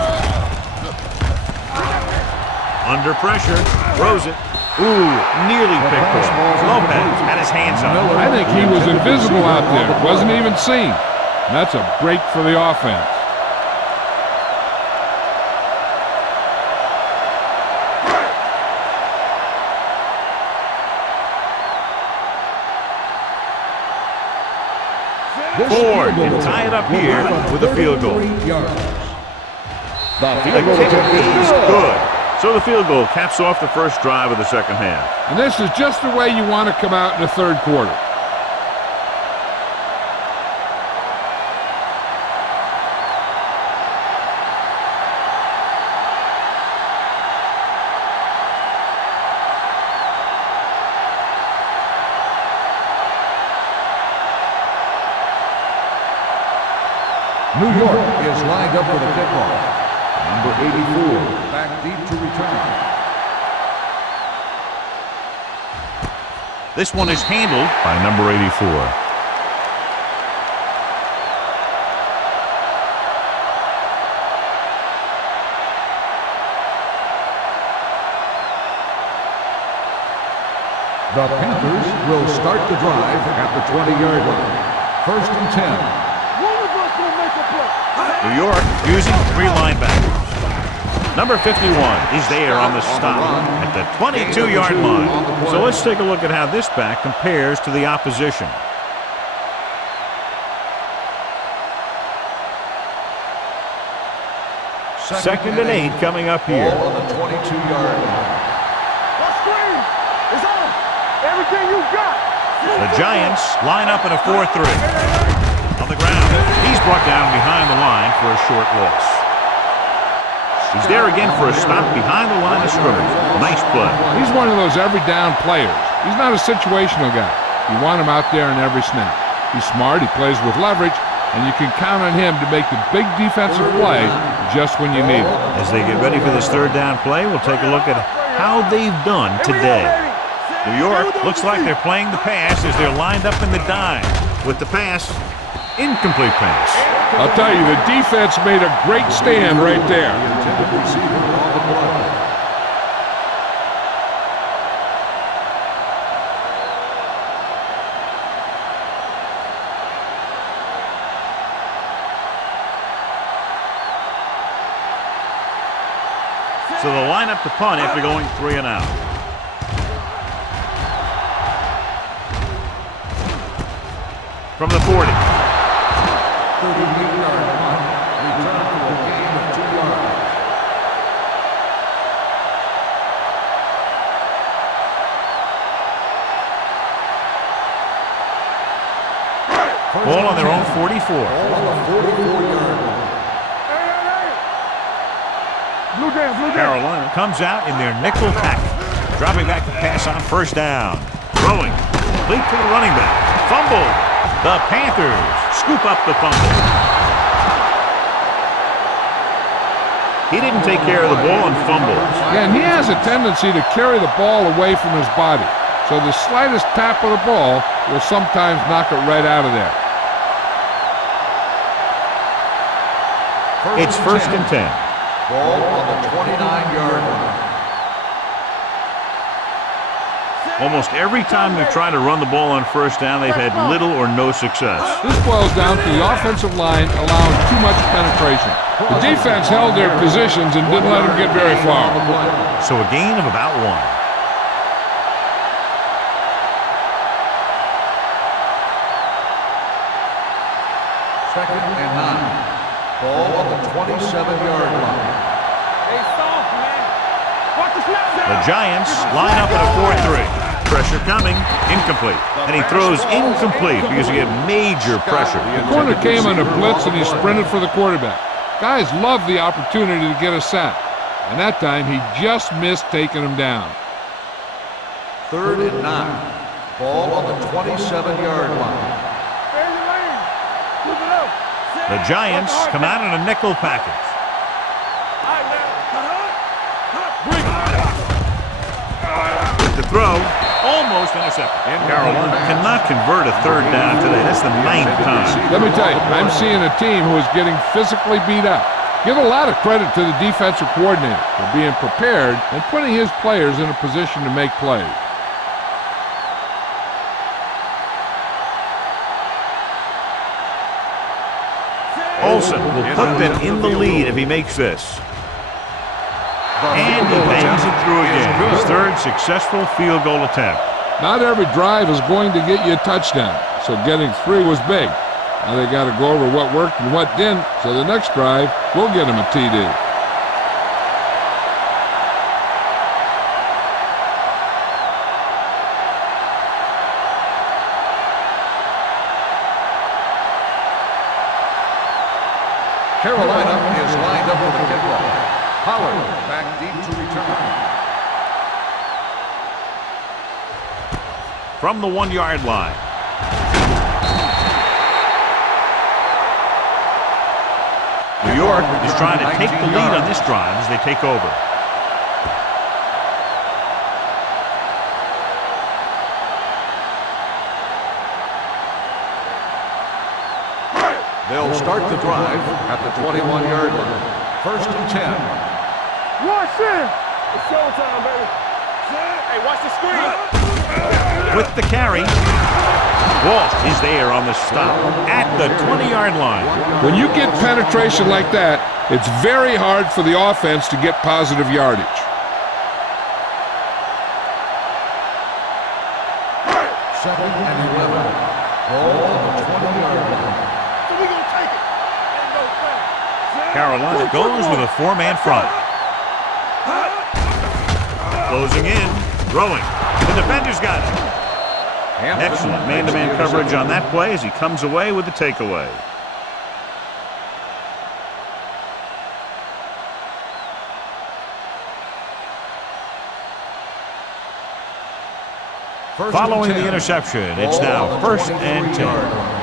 Under pressure, throws it. Ooh, nearly picked off. Lopez had his hands on it. I think he was invisible out there. Wasn't even seen. That's a break for the offense. Ford can tie it up here with a field goal. The kick is good. So the field goal caps off the first drive of the second half. And this is just the way you want to come out in the 3rd quarter. New York is lined up for the kickoff. Number 84, back deep to return. This one is handled by number 84. The Panthers will start the drive at the 20-yard line. 1st and 10. New York using 3 linebackers. Number 51 is there on the stop at the 22-yard line. So let's take a look at how this back compares to the opposition. Second and 8 coming up here. Ball on the 22-yard line. Screen is on. Everything you got. The Giants line up in a 4-3. On the ground, he's brought down behind the line for a short loss. He's there again for a stop behind the line of scrimmage. Nice play. He's one of those every down players. He's not a situational guy. You want him out there in every snap. He's smart, he plays with leverage, and you can count on him to make the big defensive play just when you need it. As they get ready for this 3rd down play, we'll take a look at how they've done today. New York looks like they're playing the pass as they're lined up in the dime. With the pass, incomplete pass. I'll tell you, the defense made a great stand right there. So they'll line up to punt after going 3 and out. From the 40. 38-yard punt, return for a gain of 2 yards. Ball on their own 44. Ball on the 44-yard line. Carolina comes out in their nickel package, dropping back to pass on 1st down. Throwing, complete to the running back. Fumble. The Panthers scoop up the fumble. He didn't take care of the ball and fumbles. Yeah, and he has a tendency to carry the ball away from his body. So the slightest tap of the ball will sometimes knock it right out of there. It's first and 10. Ball on the 29-yard line. Almost every time they've tried to run the ball on first down, they've had little or no success. This boils down to the offensive line allowing too much penetration. The defense held their positions and didn't let them get very far. So a gain of about 1. Second and 9. Ball on the 27-yard line. Hey, soft, man. Watch the snap. The Giants line up at a 4-3. Pressure coming, incomplete. And he throws incomplete because he had major pressure. The corner came on a blitz and he sprinted for the quarterback. Guys love the opportunity to get a sack. And that time he just missed taking him down. Third and 9. Ball on the 27-yard line. The Giants come out in a nickel package. With the throw, almost intercepted. Carolina cannot convert a third down today. That's the 9th time. Let me tell you, I'm seeing a team who is getting physically beat up. Give a lot of credit to the defensive coordinator for being prepared and putting his players in a position to make plays. Olsen will put them in the lead if he makes this. And he bangs it through again. His third successful field goal attempt. Not every drive is going to get you a touchdown, so getting 3 was big. Now they got to go over what worked and what didn't, so the next drive will get him a TD. Carolina is lined up for the kickoff. Pollard back deep to return. From the 1-yard line. New York is trying to take the lead on this drive as they take over. They'll start the drive at the 21-yard line. First and 10. Watch it. It's showtime, baby. Hey, watch the screen. With the carry, Walt is there on the stop at the 20-yard line. When you get penetration like that, it's very hard for the offense to get positive yardage. Second and 11. Ball on the 20-yard line. Carolina goes with a 4-man front. Closing in, throwing. The defender's got it. Excellent man-to-man coverage on that play as he comes away with the takeaway. Following the interception, it's now first and 10.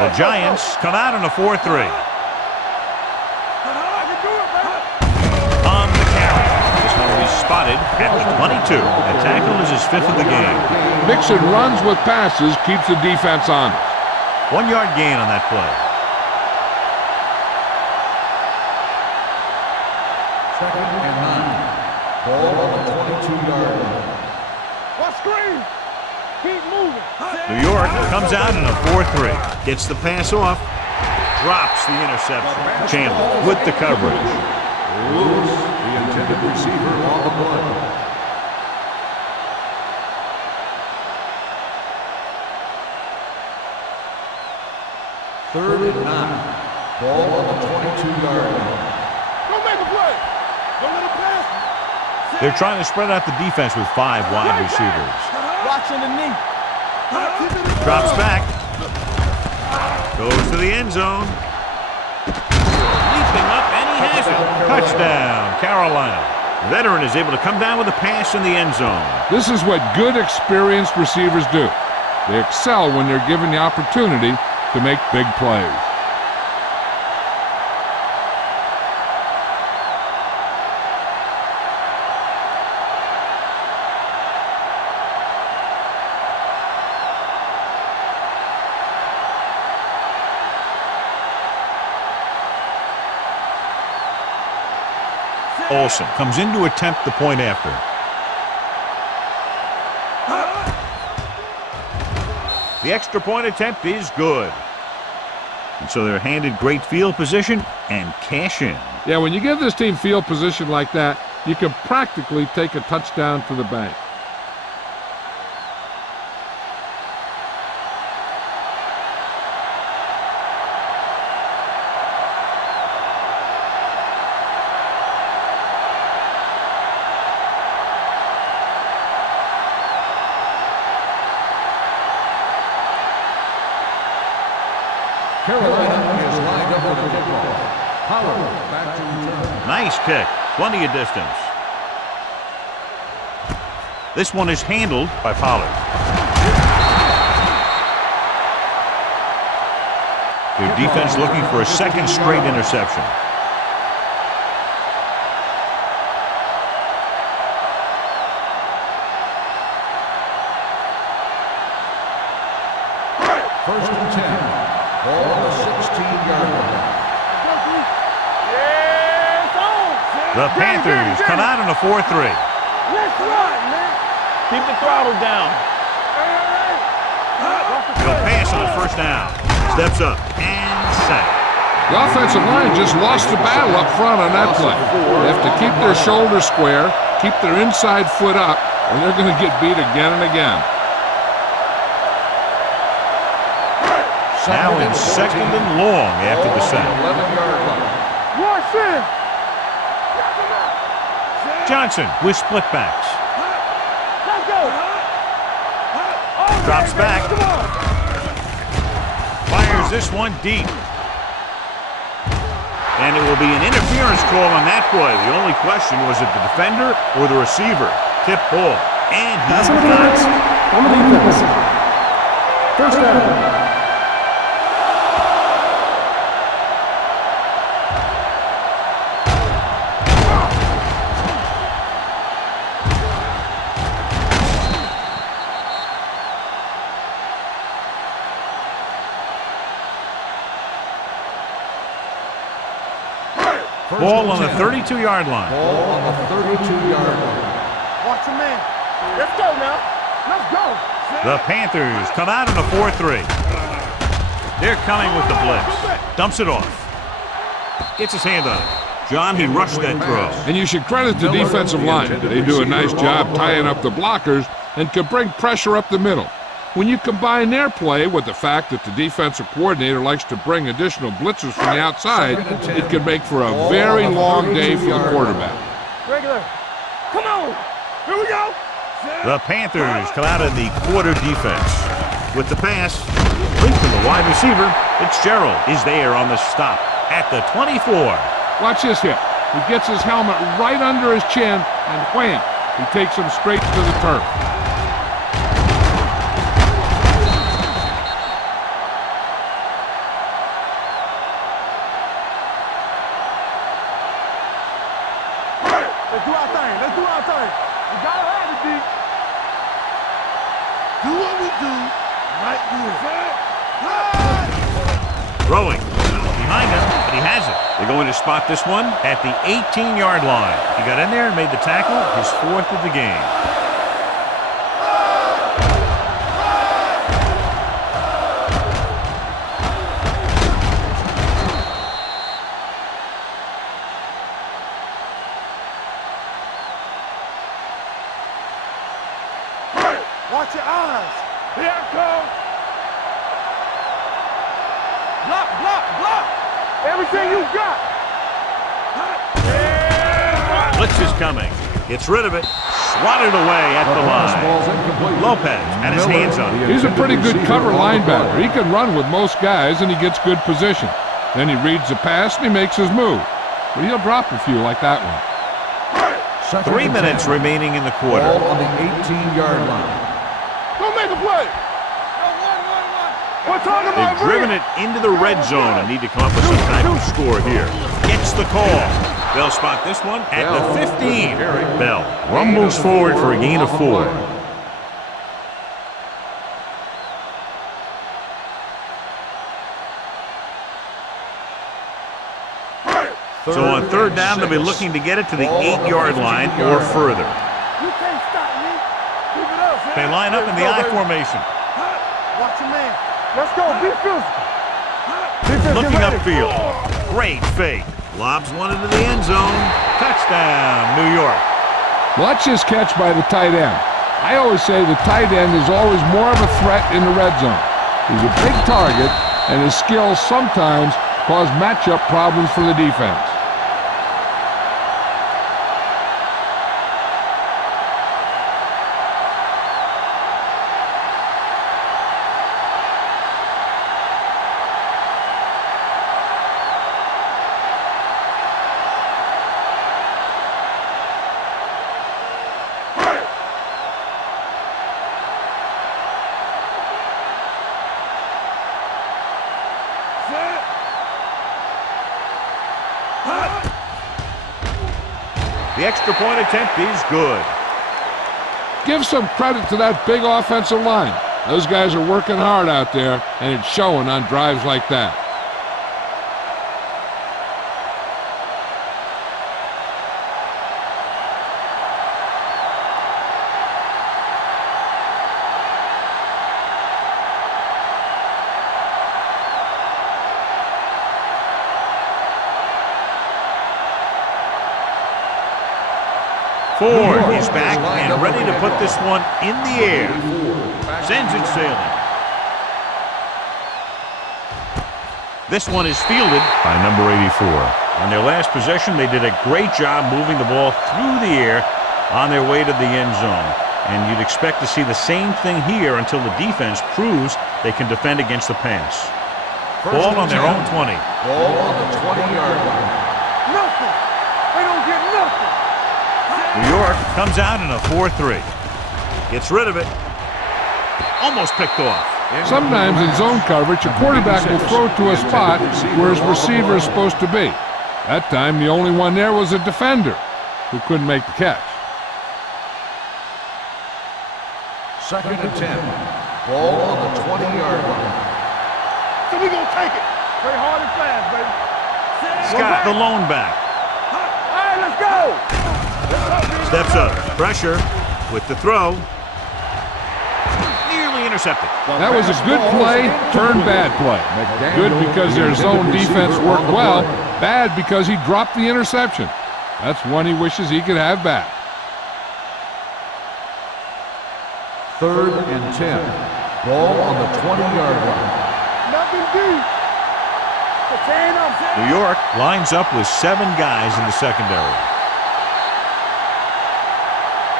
The Giants come out in a 4-3. On the carry. This one will be spotted at the 22. The tackle is his 5th of the game. Mixon runs with passes, keeps the defense honest. 1-yard gain on that play. Second and 9. Ball on the 22-yard line. What screen? Keep moving. New York comes out in a 4-3. Gets the pass off. Drops the interception. Chandler with the coverage. Lewis, the intended receiver, on the play. Third and 9. Ball on the 22-yard line. Don't make a play. Don't let it pass. They're trying to spread out the defense with 5 wide receivers. Watch on the knee. Drops back. Goes to the end zone. Leaping up, and he has it. Touchdown, Carolina. Veteran is able to come down with a pass in the end zone. This is what good, experienced receivers do. They excel when they're given the opportunity to make big plays. Olsen comes in to attempt the point after. The extra point attempt is good. And so they're handed great field position and cash in. Yeah, when you give this team field position like that, you can practically take a touchdown to the bank. Carolina is lined up for the kickoff. Pollard back to return. Nice kick. Plenty of distance. This one is handled by Pollard. Their defense looking for a second straight interception. First and 10. Ball on the 16-yard line. The Panthers come out in a 4-3. Let's run, man. Keep the throttle down. They'll pass on the first down. Steps up and sack. The offensive line just lost the battle up front on that play. They have to keep their shoulders square, keep their inside foot up, or they're going to get beat again and again. Now in second and long after the sack. 11-yard line. Watch it. Johnson with split backs. Let's go. Drops back. Fires this one deep. And it will be an interference call on that play. The only question was it the defender or the receiver. Tip ball. And Pass he got it. on the defense. First down. Ball on the 32-yard line. Ball on the 32-yard line. Watch your man. Let's go now. Let's go. The Panthers come out in a 4-3. They're coming with the blitz. Dumps it off. Gets his hand on it. John, he rushed that throw. And you should credit the defensive line. They do a nice job tying up the blockers and can bring pressure up the middle. When you combine their play with the fact that the defensive coordinator likes to bring additional blitzers from the outside, it can make for a very long day for the quarterback. Regular. Come on. Here we go. The Panthers come out in the quarter defense. With the pass, complete to the wide receiver, Fitzgerald is there on the stop at the 24. Watch this hit. He gets his helmet right under his chin, and wham, he takes him straight to the turf. Let's do our thing. Let's do our thing. We gotta have it, D. Do what we do right here. Throwing. Behind him, but he has it. They're going to spot this one at the 18-yard line. He got in there and made the tackle, his fourth of the game. Watch your eyes. Here it comes. Block, block, block. Everything you got. Blitz is coming. Gets rid of it. Swatted away at the line. Lopez had his hands on it. He's a pretty good cover linebacker. He can run with most guys, and he gets good position. Then he reads the pass, and he makes his move. But he'll drop a few like that one. 3 minutes remaining in the quarter. Ball on the 18-yard line. Don't make a play. We're talking about They've driven it into the red zone and need to come up with some type of score here. Gets the call. They'll spot this one at the 15. Bell rumbles forward for a gain of 4. So on third down, they'll be looking to get it to the 8-yard line or further. You can't stop me. Keep it up. They line up in the I formation. Watch your man. Let's go. Be physical. Looking upfield. Great fake. Lobs one into the end zone. Touchdown, New York. Watch this catch by the tight end. I always say the tight end is always more of a threat in the red zone. He's a big target, and his skills sometimes cause matchup problems for the defense. The extra point attempt is good. Give some credit to that big offensive line. Those guys are working hard out there, and it's showing on drives like that. Ford is back and ready to put this one in the air. Sends it sailing. This one is fielded by number 84. On their last possession, they did a great job moving the ball through the air on their way to the end zone. And you'd expect to see the same thing here until the defense proves they can defend against the pass. Ball on their own 20. Ball on the 20-yard line. Nothing. They don't get nothing. New York comes out in a 4-3. Gets rid of it. Almost picked off. Sometimes in zone coverage, a quarterback will throw to a spot where his receiver is supposed to be. That time, the only one there was a defender who couldn't make the catch. 2nd and 10. Ball on the 20-yard line. So we gonna take it. Play hard and fast, baby. Scott, the lone back. All right, let's go. Steps up. Pressure with the throw. Nearly intercepted. That was a good play, turned bad play. Good because their zone defense worked well. Bad because he dropped the interception. That's one he wishes he could have back. 3rd and 10. Ball on the 20-yard line. Nothing deep. New York lines up with 7 guys in the secondary.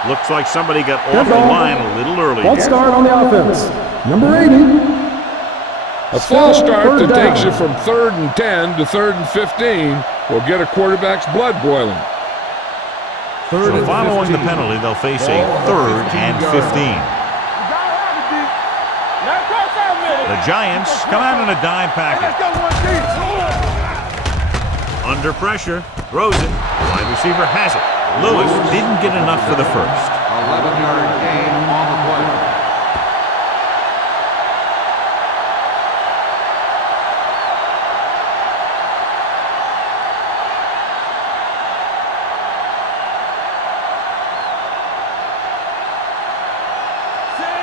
Looks like somebody got off the line a little early. False start on the offense. Number 80. A false start that takes you from 3rd and 10 to 3rd and 15 will get a quarterback's blood boiling. So following the penalty, they'll face a 3rd and 15. The Giants come out in a dime package. Under pressure, throws it. The wide receiver has it. Lewis didn't get enough for the first. 11-yard gain on the play.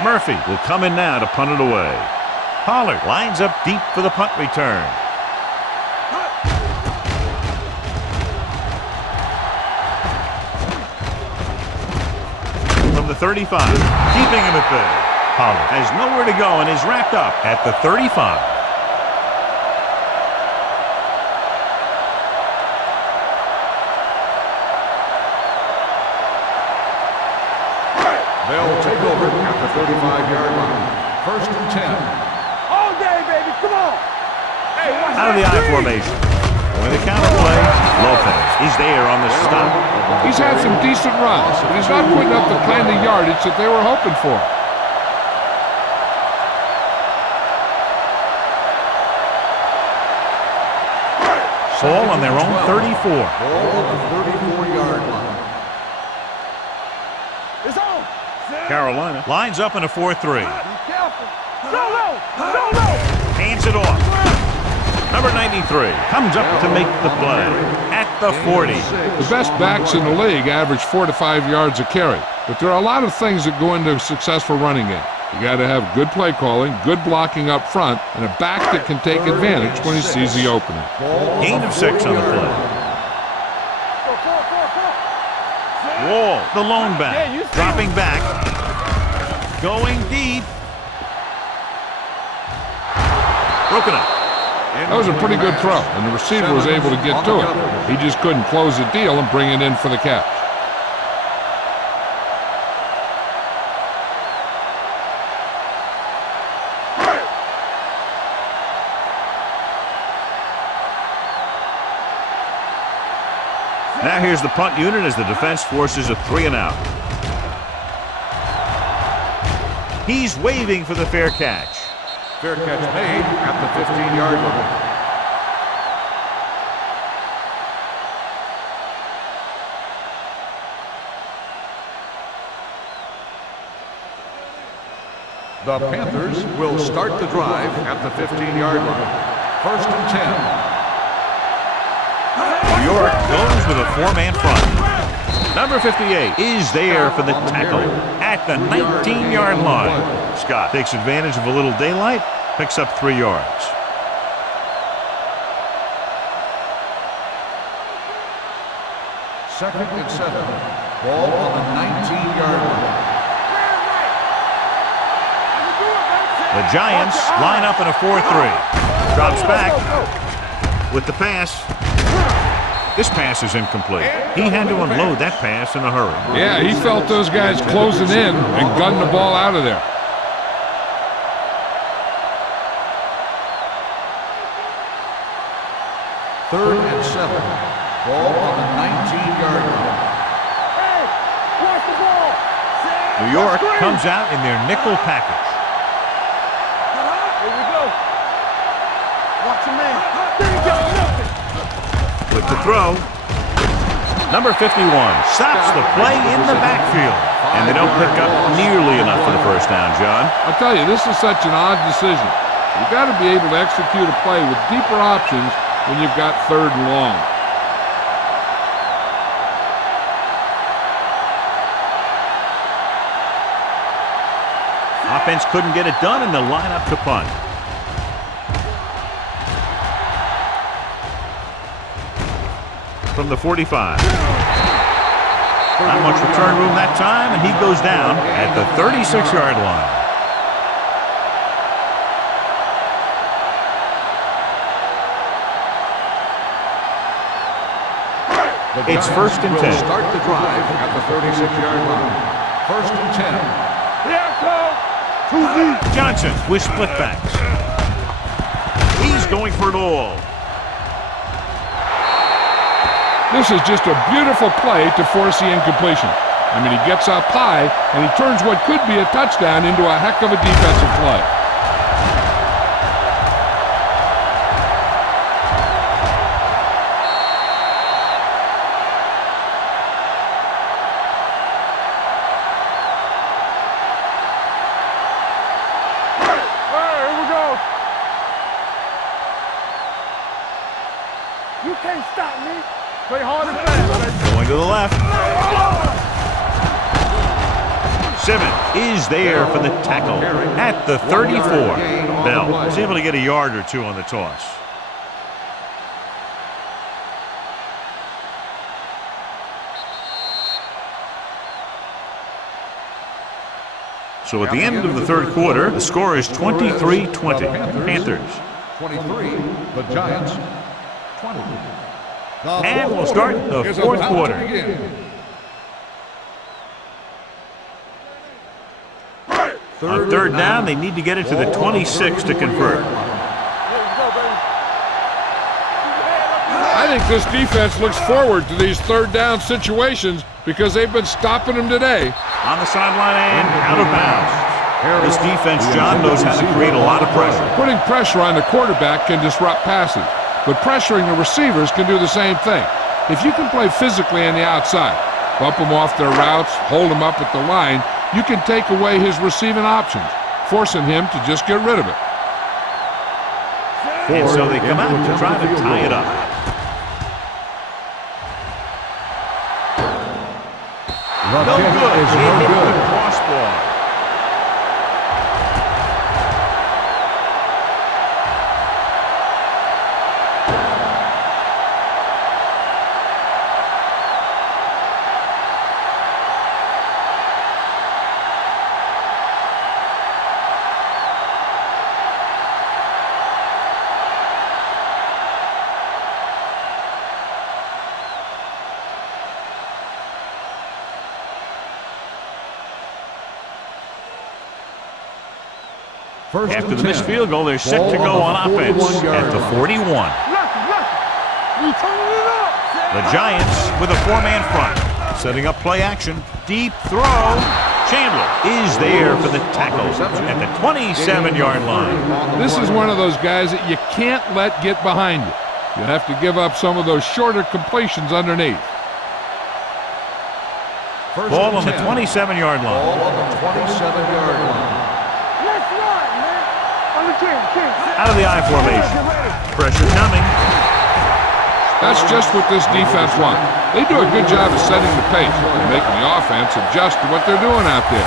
Murphy will come in now to punt it away. Pollard lines up deep for the punt return. From the 35, keeping him at bay. Pollard has nowhere to go and is wrapped up at the 35. They'll take over at the 35-yard line. 1st and 10. All day, baby. Come on. Hey, Out of the I formation. With a counter play, Lopez is there on the stop. He's had some decent runs, but he's not putting up the kind of yardage that they were hoping for. Ball on their own 34. Ball on the 34-yard line. It's on. Carolina lines up in a 4-3. Be careful. Go low. Go low. Hands it off. Number 93 comes up to make the play at the 40. The best backs in the league average 4 to 5 yards a carry, but there are a lot of things that go into a successful running game. You got to have good play calling, good blocking up front, and a back that can take advantage when he sees the opening. Gain of 6 on the play. Wall, the lone back, dropping back, going deep. Broken up. That was a pretty good throw, and the receiver was able to get to it. He just couldn't close the deal and bring it in for the catch. Now here's the punt unit as the defense forces a 3-and-out. He's waving for the fair catch. Fair catch made at the 15-yard line. The Panthers will start the drive at the 15-yard line. 1st and 10. New York goes with a 4-man front. Number 58 is there for the tackle at the 19-yard line. Scott takes advantage of a little daylight, picks up 3 yards. Second and 7. Ball on the 19-yard line. The Giants line up in a 4-3. Drops back with the pass. This pass is incomplete. He had to unload that pass in a hurry. Yeah, he felt those guys closing in and gunned the ball out of there. Third and 7. Ball on the 19-yard line. Hey, watch the ball. New York comes out in their nickel package. Here we go. Watch your man. There you go. Nothing. With the throw, number 51 stops the play in the backfield. And they don't pick up nearly enough for the first down, John. I'll tell you, this is such an odd decision. You've got to be able to execute a play with deeper options when you've got 3rd and long. Offense couldn't get it done, and they'll line up to punt. From the 45. Not much return room that time, and he goes down at the 36-yard line. It's 1st and 10. Start the drive at the 36-yard line. 1st and 10. Here comes. Johnson with split backs. He's going for it all. This is just a beautiful play to force the incompletion. I mean, he gets up high, and he turns what could be a touchdown into a heck of a defensive play. Here we go. You can't stop me. Play hard and fast. Going to the left. Simmons is there for the tackle at the 34. Bell was able to get a yard or two on the toss. So at the end of the 3rd quarter, the score is 23-20. Panthers. 23. The Giants. 20. And we'll start the 4th quarter. On 3rd down, they need to get it to the 26 to convert. I think this defense looks forward to these 3rd down situations because they've been stopping them today. On the sideline and out of bounds. This defense, John, knows how to create a lot of pressure. Putting pressure on the quarterback can disrupt passes, but pressuring the receivers can do the same thing. If you can play physically on the outside, bump them off their routes, hold them up at the line, you can take away his receiving options, forcing him to just get rid of it. And so they come out to try to tie it up. No good. It hit the crossbar. After the missed field goal, they're set to go on offense at the 41. The Giants with a four-man front. Setting up play action. Deep throw. Chandler is there for the tackle at the 27-yard line. This is one of those guys that you can't let get behind you. You have to give up some of those shorter completions underneath. Ball on the 27-yard line. Ball on the 27-yard line. Out of the I formation. Pressure coming. That's just what this defense wants. They do a good job of setting the pace and making the offense adjust to what they're doing out there.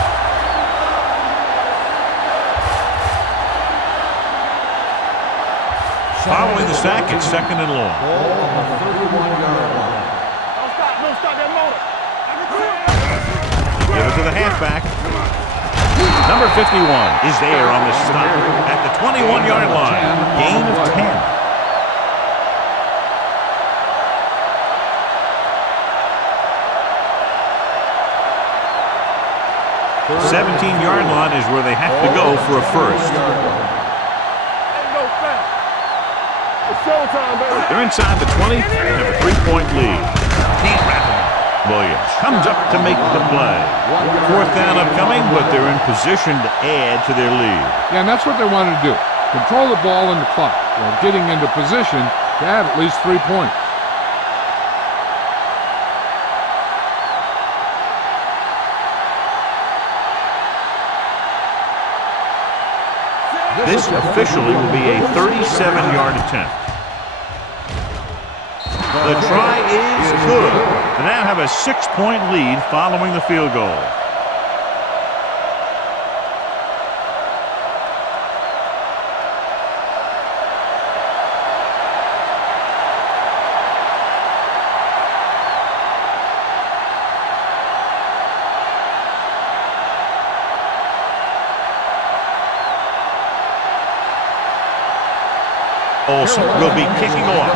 Following the sack, it's second and long. Ball on the 31-yard line. Don't stop that motor. Give it to the halfback. Number 51 is there on the stop at the 21-yard line. Gain of 10. 17-yard line is where they have to go for a first. They're inside the 20 and have a 3-point lead. Can't wrap it up. Williams comes up to make the play. Fourth down upcoming, but they're in position to add to their lead. Yeah, and that's what they wanted to do. Control the ball and the clock while getting into position to add at least 3 points. This officially will be a 37-yard attempt. The try is good. They now have a 6-point lead following the field goal. Olsen will be kicking off.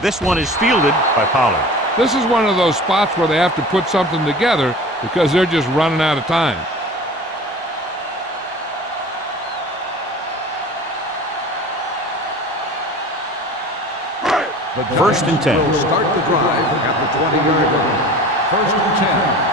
This one is fielded by Pollard. This is one of those spots where they have to put something together because they're just running out of time. First and 10. Will start the drive at the 20-yard line. First and 10.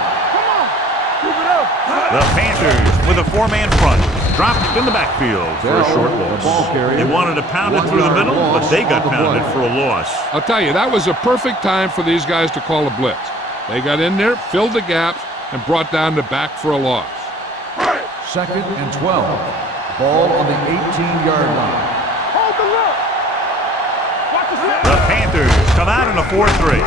The Panthers with a four-man front. Dropped in the backfield for a short loss. They wanted to pound it through the middle, but they got pounded for a loss. I'll tell you, that was a perfect time for these guys to call a blitz. They got in there, filled the gaps, and brought down the back for a loss. Second and 12. Ball on the 18-yard line. Hold the look. Watch the The Panthers come out in a 4-3.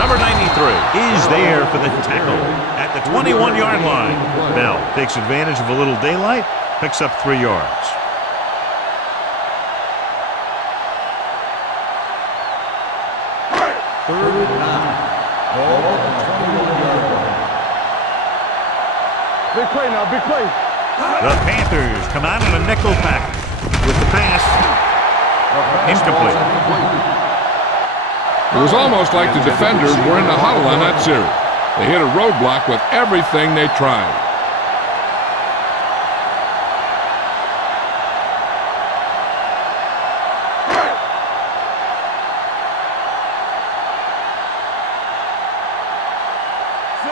Number 93 is there for the tackle at the 21-yard line. Bell takes advantage of a little daylight, picks up 3 yards. Third and 9. Ball on the 21-yard line. Big play now, big play. The Panthers come out in a nickel package with the pass incomplete. It was almost like the defenders were in the huddle on that series. They hit a roadblock with everything they tried.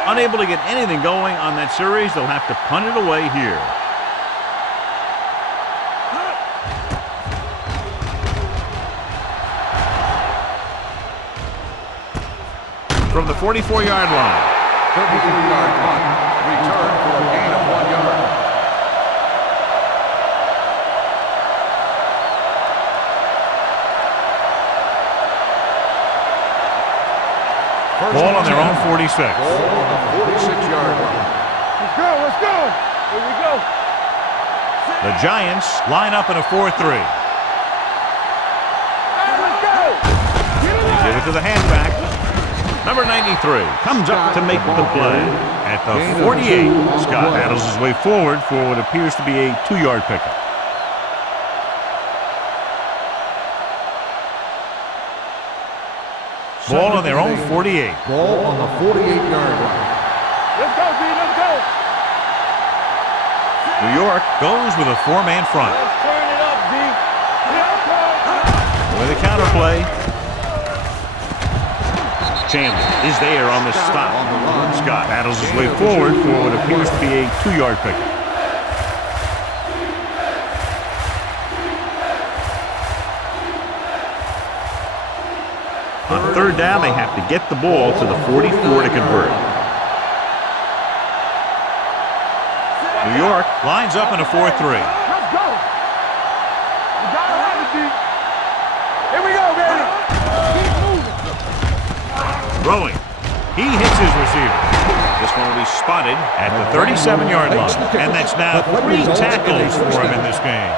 Unable to get anything going on that series, they'll have to punt it away here. From the 44-yard line. 33-yard punt. Return for a 46. Ball on the 46-yard line. Let's go, let's go. Here we go. The Giants line up in a 4-3. Hey, let's go. Get it Give it to the halfback. Number 93 comes up to make the play. At the 48, Scott battles his way forward for what appears to be a 2-yard pickup. Ball on their own 48. Ball on the 48-yard line. Let's go, D, let's go. New York goes with a 4-man front. Let's turn it up, D. With a counterplay. Chandler is there on the stop. Scott battles his way forward for what appears to be a 2-yard pickup. On third down, they have to get the ball to the 44 to convert. New York lines up in a 4-3. Let's go. We gotta have it, D. Here we go, baby. Keep moving. Throwing. He hits his receiver. This one will be spotted at the 37-yard line. And that's now 3 tackles for him in this game.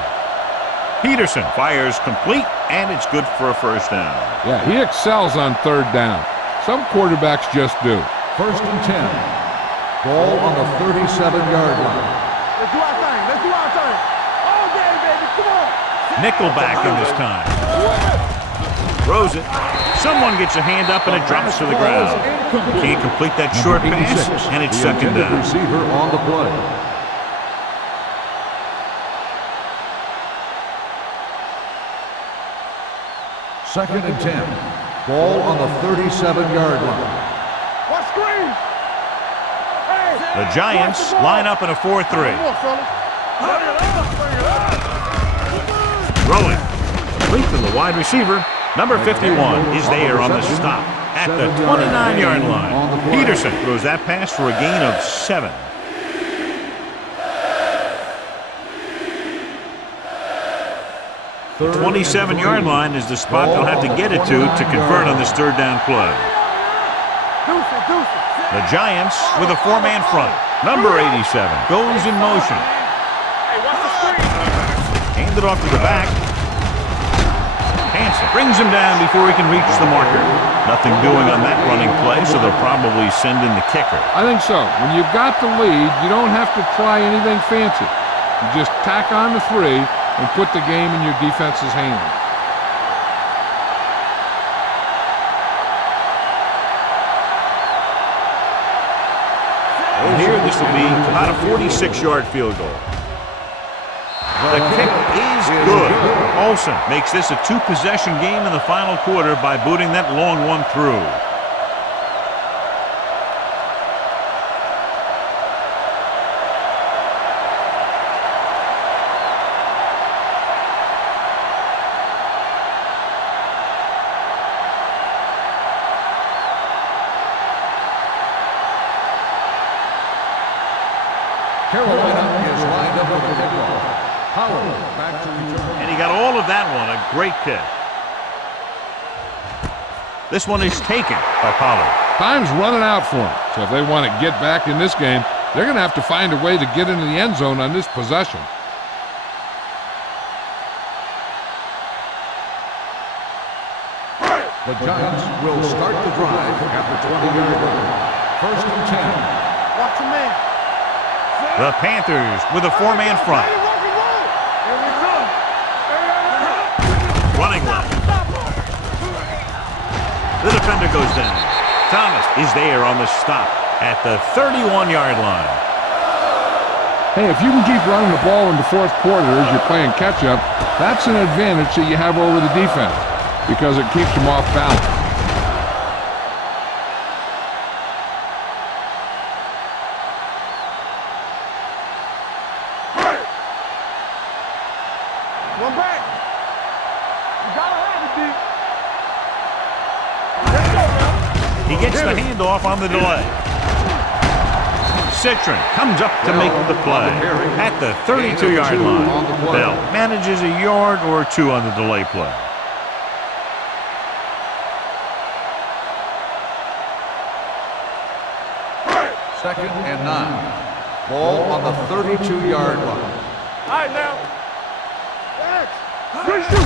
Peterson fires complete, and it's good for a first down. Yeah, he excels on third down. Some quarterbacks just do. 1st and 10. Ball on the 37-yard line. Let's do our thing. Let's do our thing. All day, baby. Come on. Nickelback in this time. Throws it. Someone gets a hand up, and it drops to the ground. Can't complete that short pass, and it's second down. Receiver on the play. Second and 10. Ball on the 37-yard line. What screen? Hey. The Giants line up in a 4-3. Come on, fellas. Throwing. Complete to the wide receiver. Number 51 is there on the stop at the 29-yard line. Peterson throws that pass for a gain of 7. The 27-yard line is the spot they'll have to get it to convert on this third down play. The Giants with a 4-man front. Number 87 goes in motion. Handed off to the back. Hansen brings him down before he can reach the marker. Nothing doing on that running play, so they'll probably send in the kicker. I think so. When you've got the lead, you don't have to try anything fancy. You just tack on the 3 and put the game in your defense's hands. And here this will be about a 46-yard field goal. The kick is good. Olsen makes this a 2-possession game in the final quarter by booting that long one through. Carolina is lined up with the kickoff. Howard back to return. And he got all of that one. A great kick. This one is taken by Pollard. Time's running out for them. So if they want to get back in this game, they're going to have to find a way to get into the end zone on this possession. The Giants will start the drive at the 20-yard line. 1st and 10. Watch your man. The Panthers with a 4-man front. Here we come. Running left. The defender goes down. Thomas is there on the stop at the 31-yard line. Hey, if you can keep running the ball in the fourth quarter as you're playing catch-up, that's an advantage that you have over the defense because it keeps them off balance. One back. You gotta have it, D. Let's go, man. He gets the handoff on the delay. Citron comes up to make the play at the 32-yard line. Bell manages a yard or 2 on the delay play. 2nd and 9. Ball on the 32-yard line. All right, now.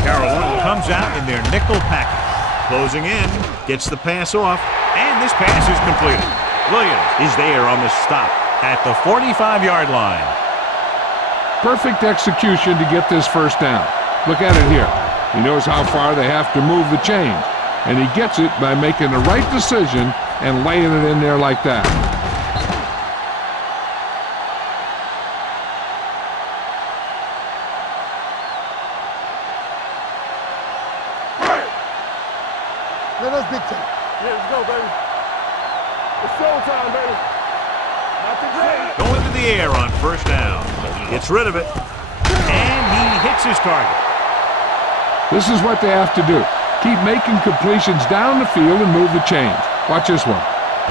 Carolina comes out in their nickel package. Closing in, gets the pass off, and this pass is completed. Williams is there on the stop at the 45-yard line. Perfect execution to get this first down. Look at it here. He knows how far they have to move the chains, and he gets it by making the right decision and laying it in there like that. Let us dictate. Yeah, let's go, baby. It's showtime, baby. Not the game. Going to the air on first down. Gets rid of it, and he hits his target. This is what they have to do. Keep making completions down the field and move the chains. Watch this one.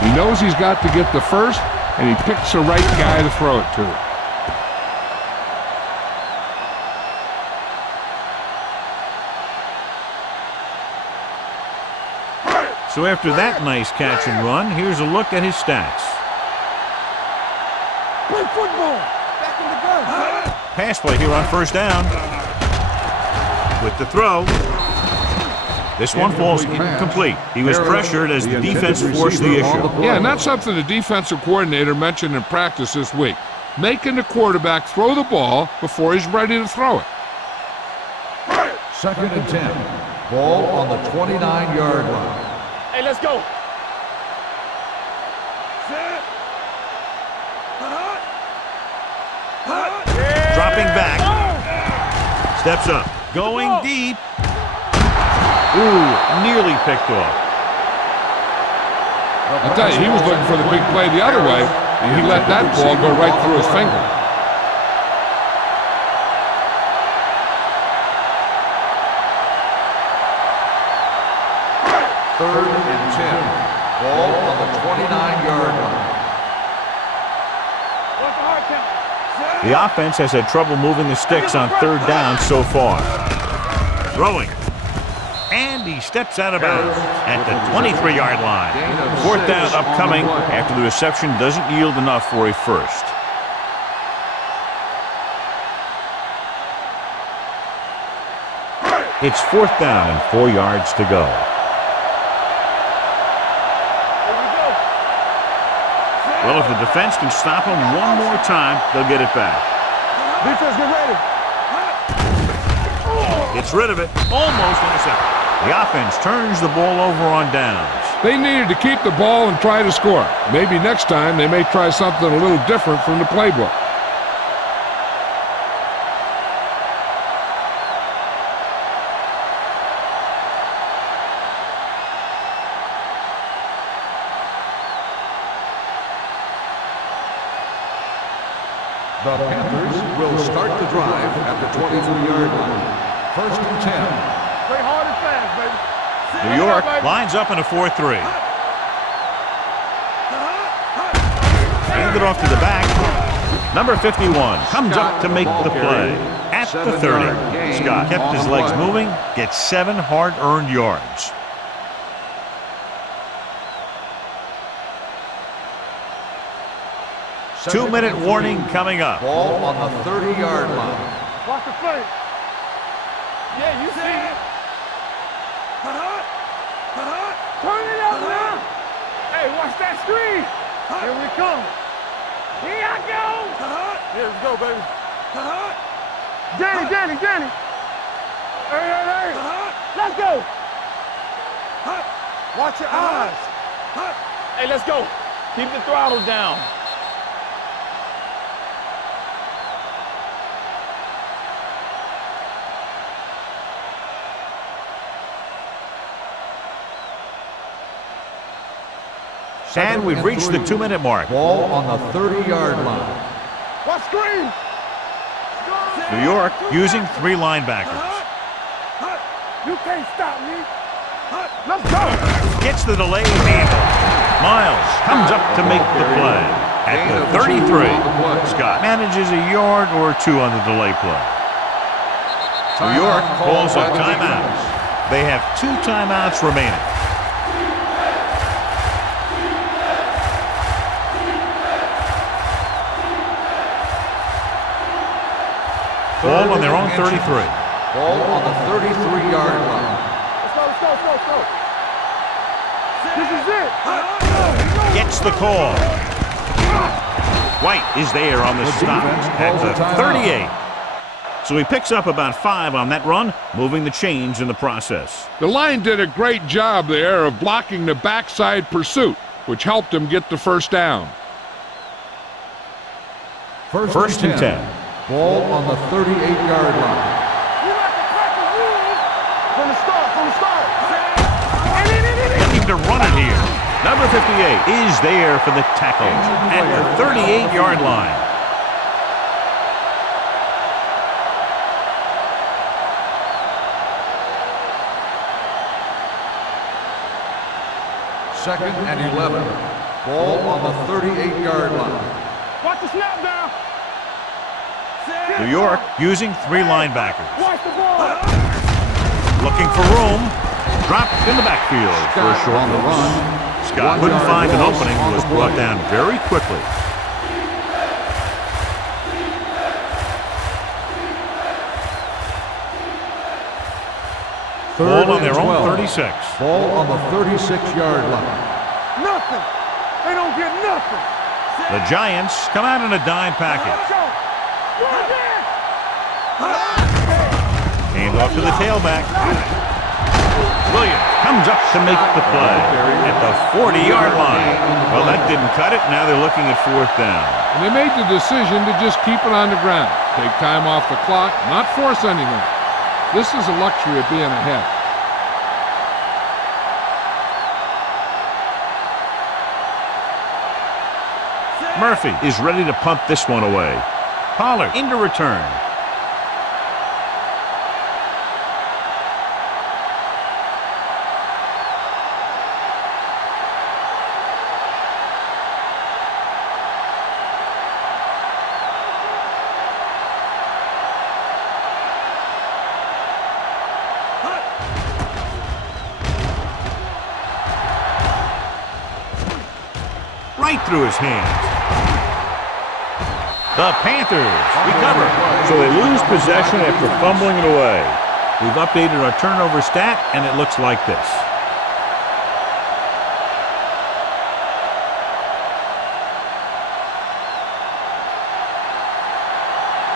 He knows he's got to get the first, and he picks the right guy to throw it to. So after that nice catch and run, here's a look at his stats. Play football. Back in the gun. Pass play here on first down. With the throw. This one falls incomplete. He was pressured as the defense forced the issue. Yeah, and that's something the defensive coordinator mentioned in practice this week. Making the quarterback throw the ball before he's ready to throw it. 2nd and 10. Ball on the 29-yard line. Hey, let's go. Dropping back. Steps up. Going deep. Ooh, nearly picked off. I tell you, he was looking for the big play the other way, and he let that ball go right through his finger. Third and 10. Ball on the 29-yard line. What's the hard count? The offense has had trouble moving the sticks on third down so far. Throwing. And he steps out of bounds at the 23-yard line. Fourth down upcoming after the reception doesn't yield enough for a first. It's fourth down and 4 yards to go. Well, if the defense can stop him one more time, they'll get it back. Defense, get ready. Gets rid of it, almost intercepted. The offense turns the ball over on downs. They needed to keep the ball and try to score. Maybe next time they may try something a little different from the playbook. The Panthers will start the drive at the 23-yard line. 1st and 10. Play hard and fast, baby. New York lines up in a 4-3. Hand it off to the back. Number 51 comes up to make the play at the 30. Scott kept his legs moving, gets 7 hard-earned yards. Two-minute warning coming up. Ball on the 30-yard line. Watch the play. Yeah, you see it. Turn it up now. Hey, watch that screen. Here we come. Here I go. Yeah, let's go, baby. Danny. Hey. Let's go. Watch your eyes. Hey, let's go. Keep the throttle down. And we've reached the 2-minute mark. Ball on the 30-yard line. Watch screen. New York using 3 linebackers. You can't stop me. Let's go. Gets the delay handle. Miles comes up to make the play at the 33. Scott manages a yard or 2 on the delay play. New York calls a timeout. They have 2 timeouts remaining. Ball on their own 33. Ball on the 33-yard line. Let's go. This is it. Gets the call. White is there on the stop at the 38. So he picks up about 5 on that run, moving the chains in the process. The line did a great job there of blocking the backside pursuit, which helped him get the first down. First and 10. Ball on the 38-yard line. From the start. Looking to run it here. Number 58 is there for the tackle at the 38-yard line. Second and 11. Ball on the 38-yard line. Watch the snap down. New York using 3 linebackers. Watch the ball. Looking for room. Dropped in the backfield for a short on the loss. run. Scott couldn't find an opening and was brought down very quickly. Ball on their own 36. Ball on the 36-yard line. Nothing. They don't get nothing. The Giants come out in a dime package. Hand off to the tailback. Williams comes up to make the play at the 40-yard line. Well, that didn't cut it. Now they're looking at 4th down. And they made the decision to just keep it on the ground. Take time off the clock, not force anything. This is a luxury of being ahead. Murphy is ready to punt this one away. Pollard into return. Right through his hands. The Panthers recover, so they lose possession after fumbling it away. We've updated our turnover stat, and it looks like this.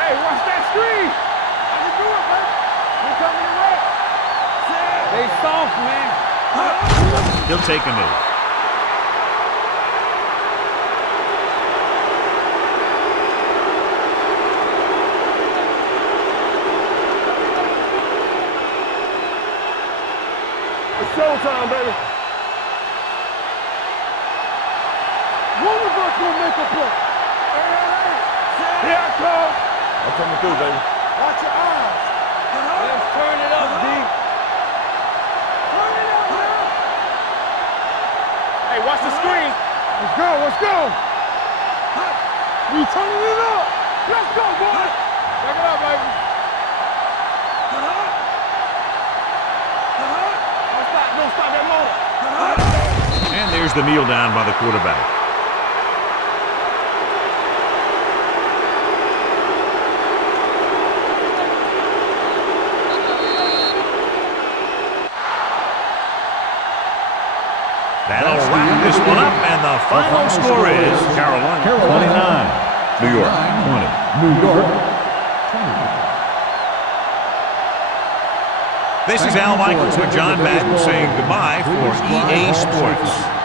Hey, watch that screen. How you doing, man? You coming to right? They soft, man. He'll take a knee. It's showtime, baby. One of us will make a play. Here I come. I'm coming through, baby. Watch your eyes. Let's turn it up, D. Turn it up, man. Hey, watch the screen. Let's go. We turning it up. Let's go, boy. Check it out, baby. Don't stop that motor. And there's the kneel down by the quarterback. That'll wrap this one up, and the final score is Carolina 29, New York 20. New York 20. This is Al Michaels with John Madden saying goodbye for EA Sports.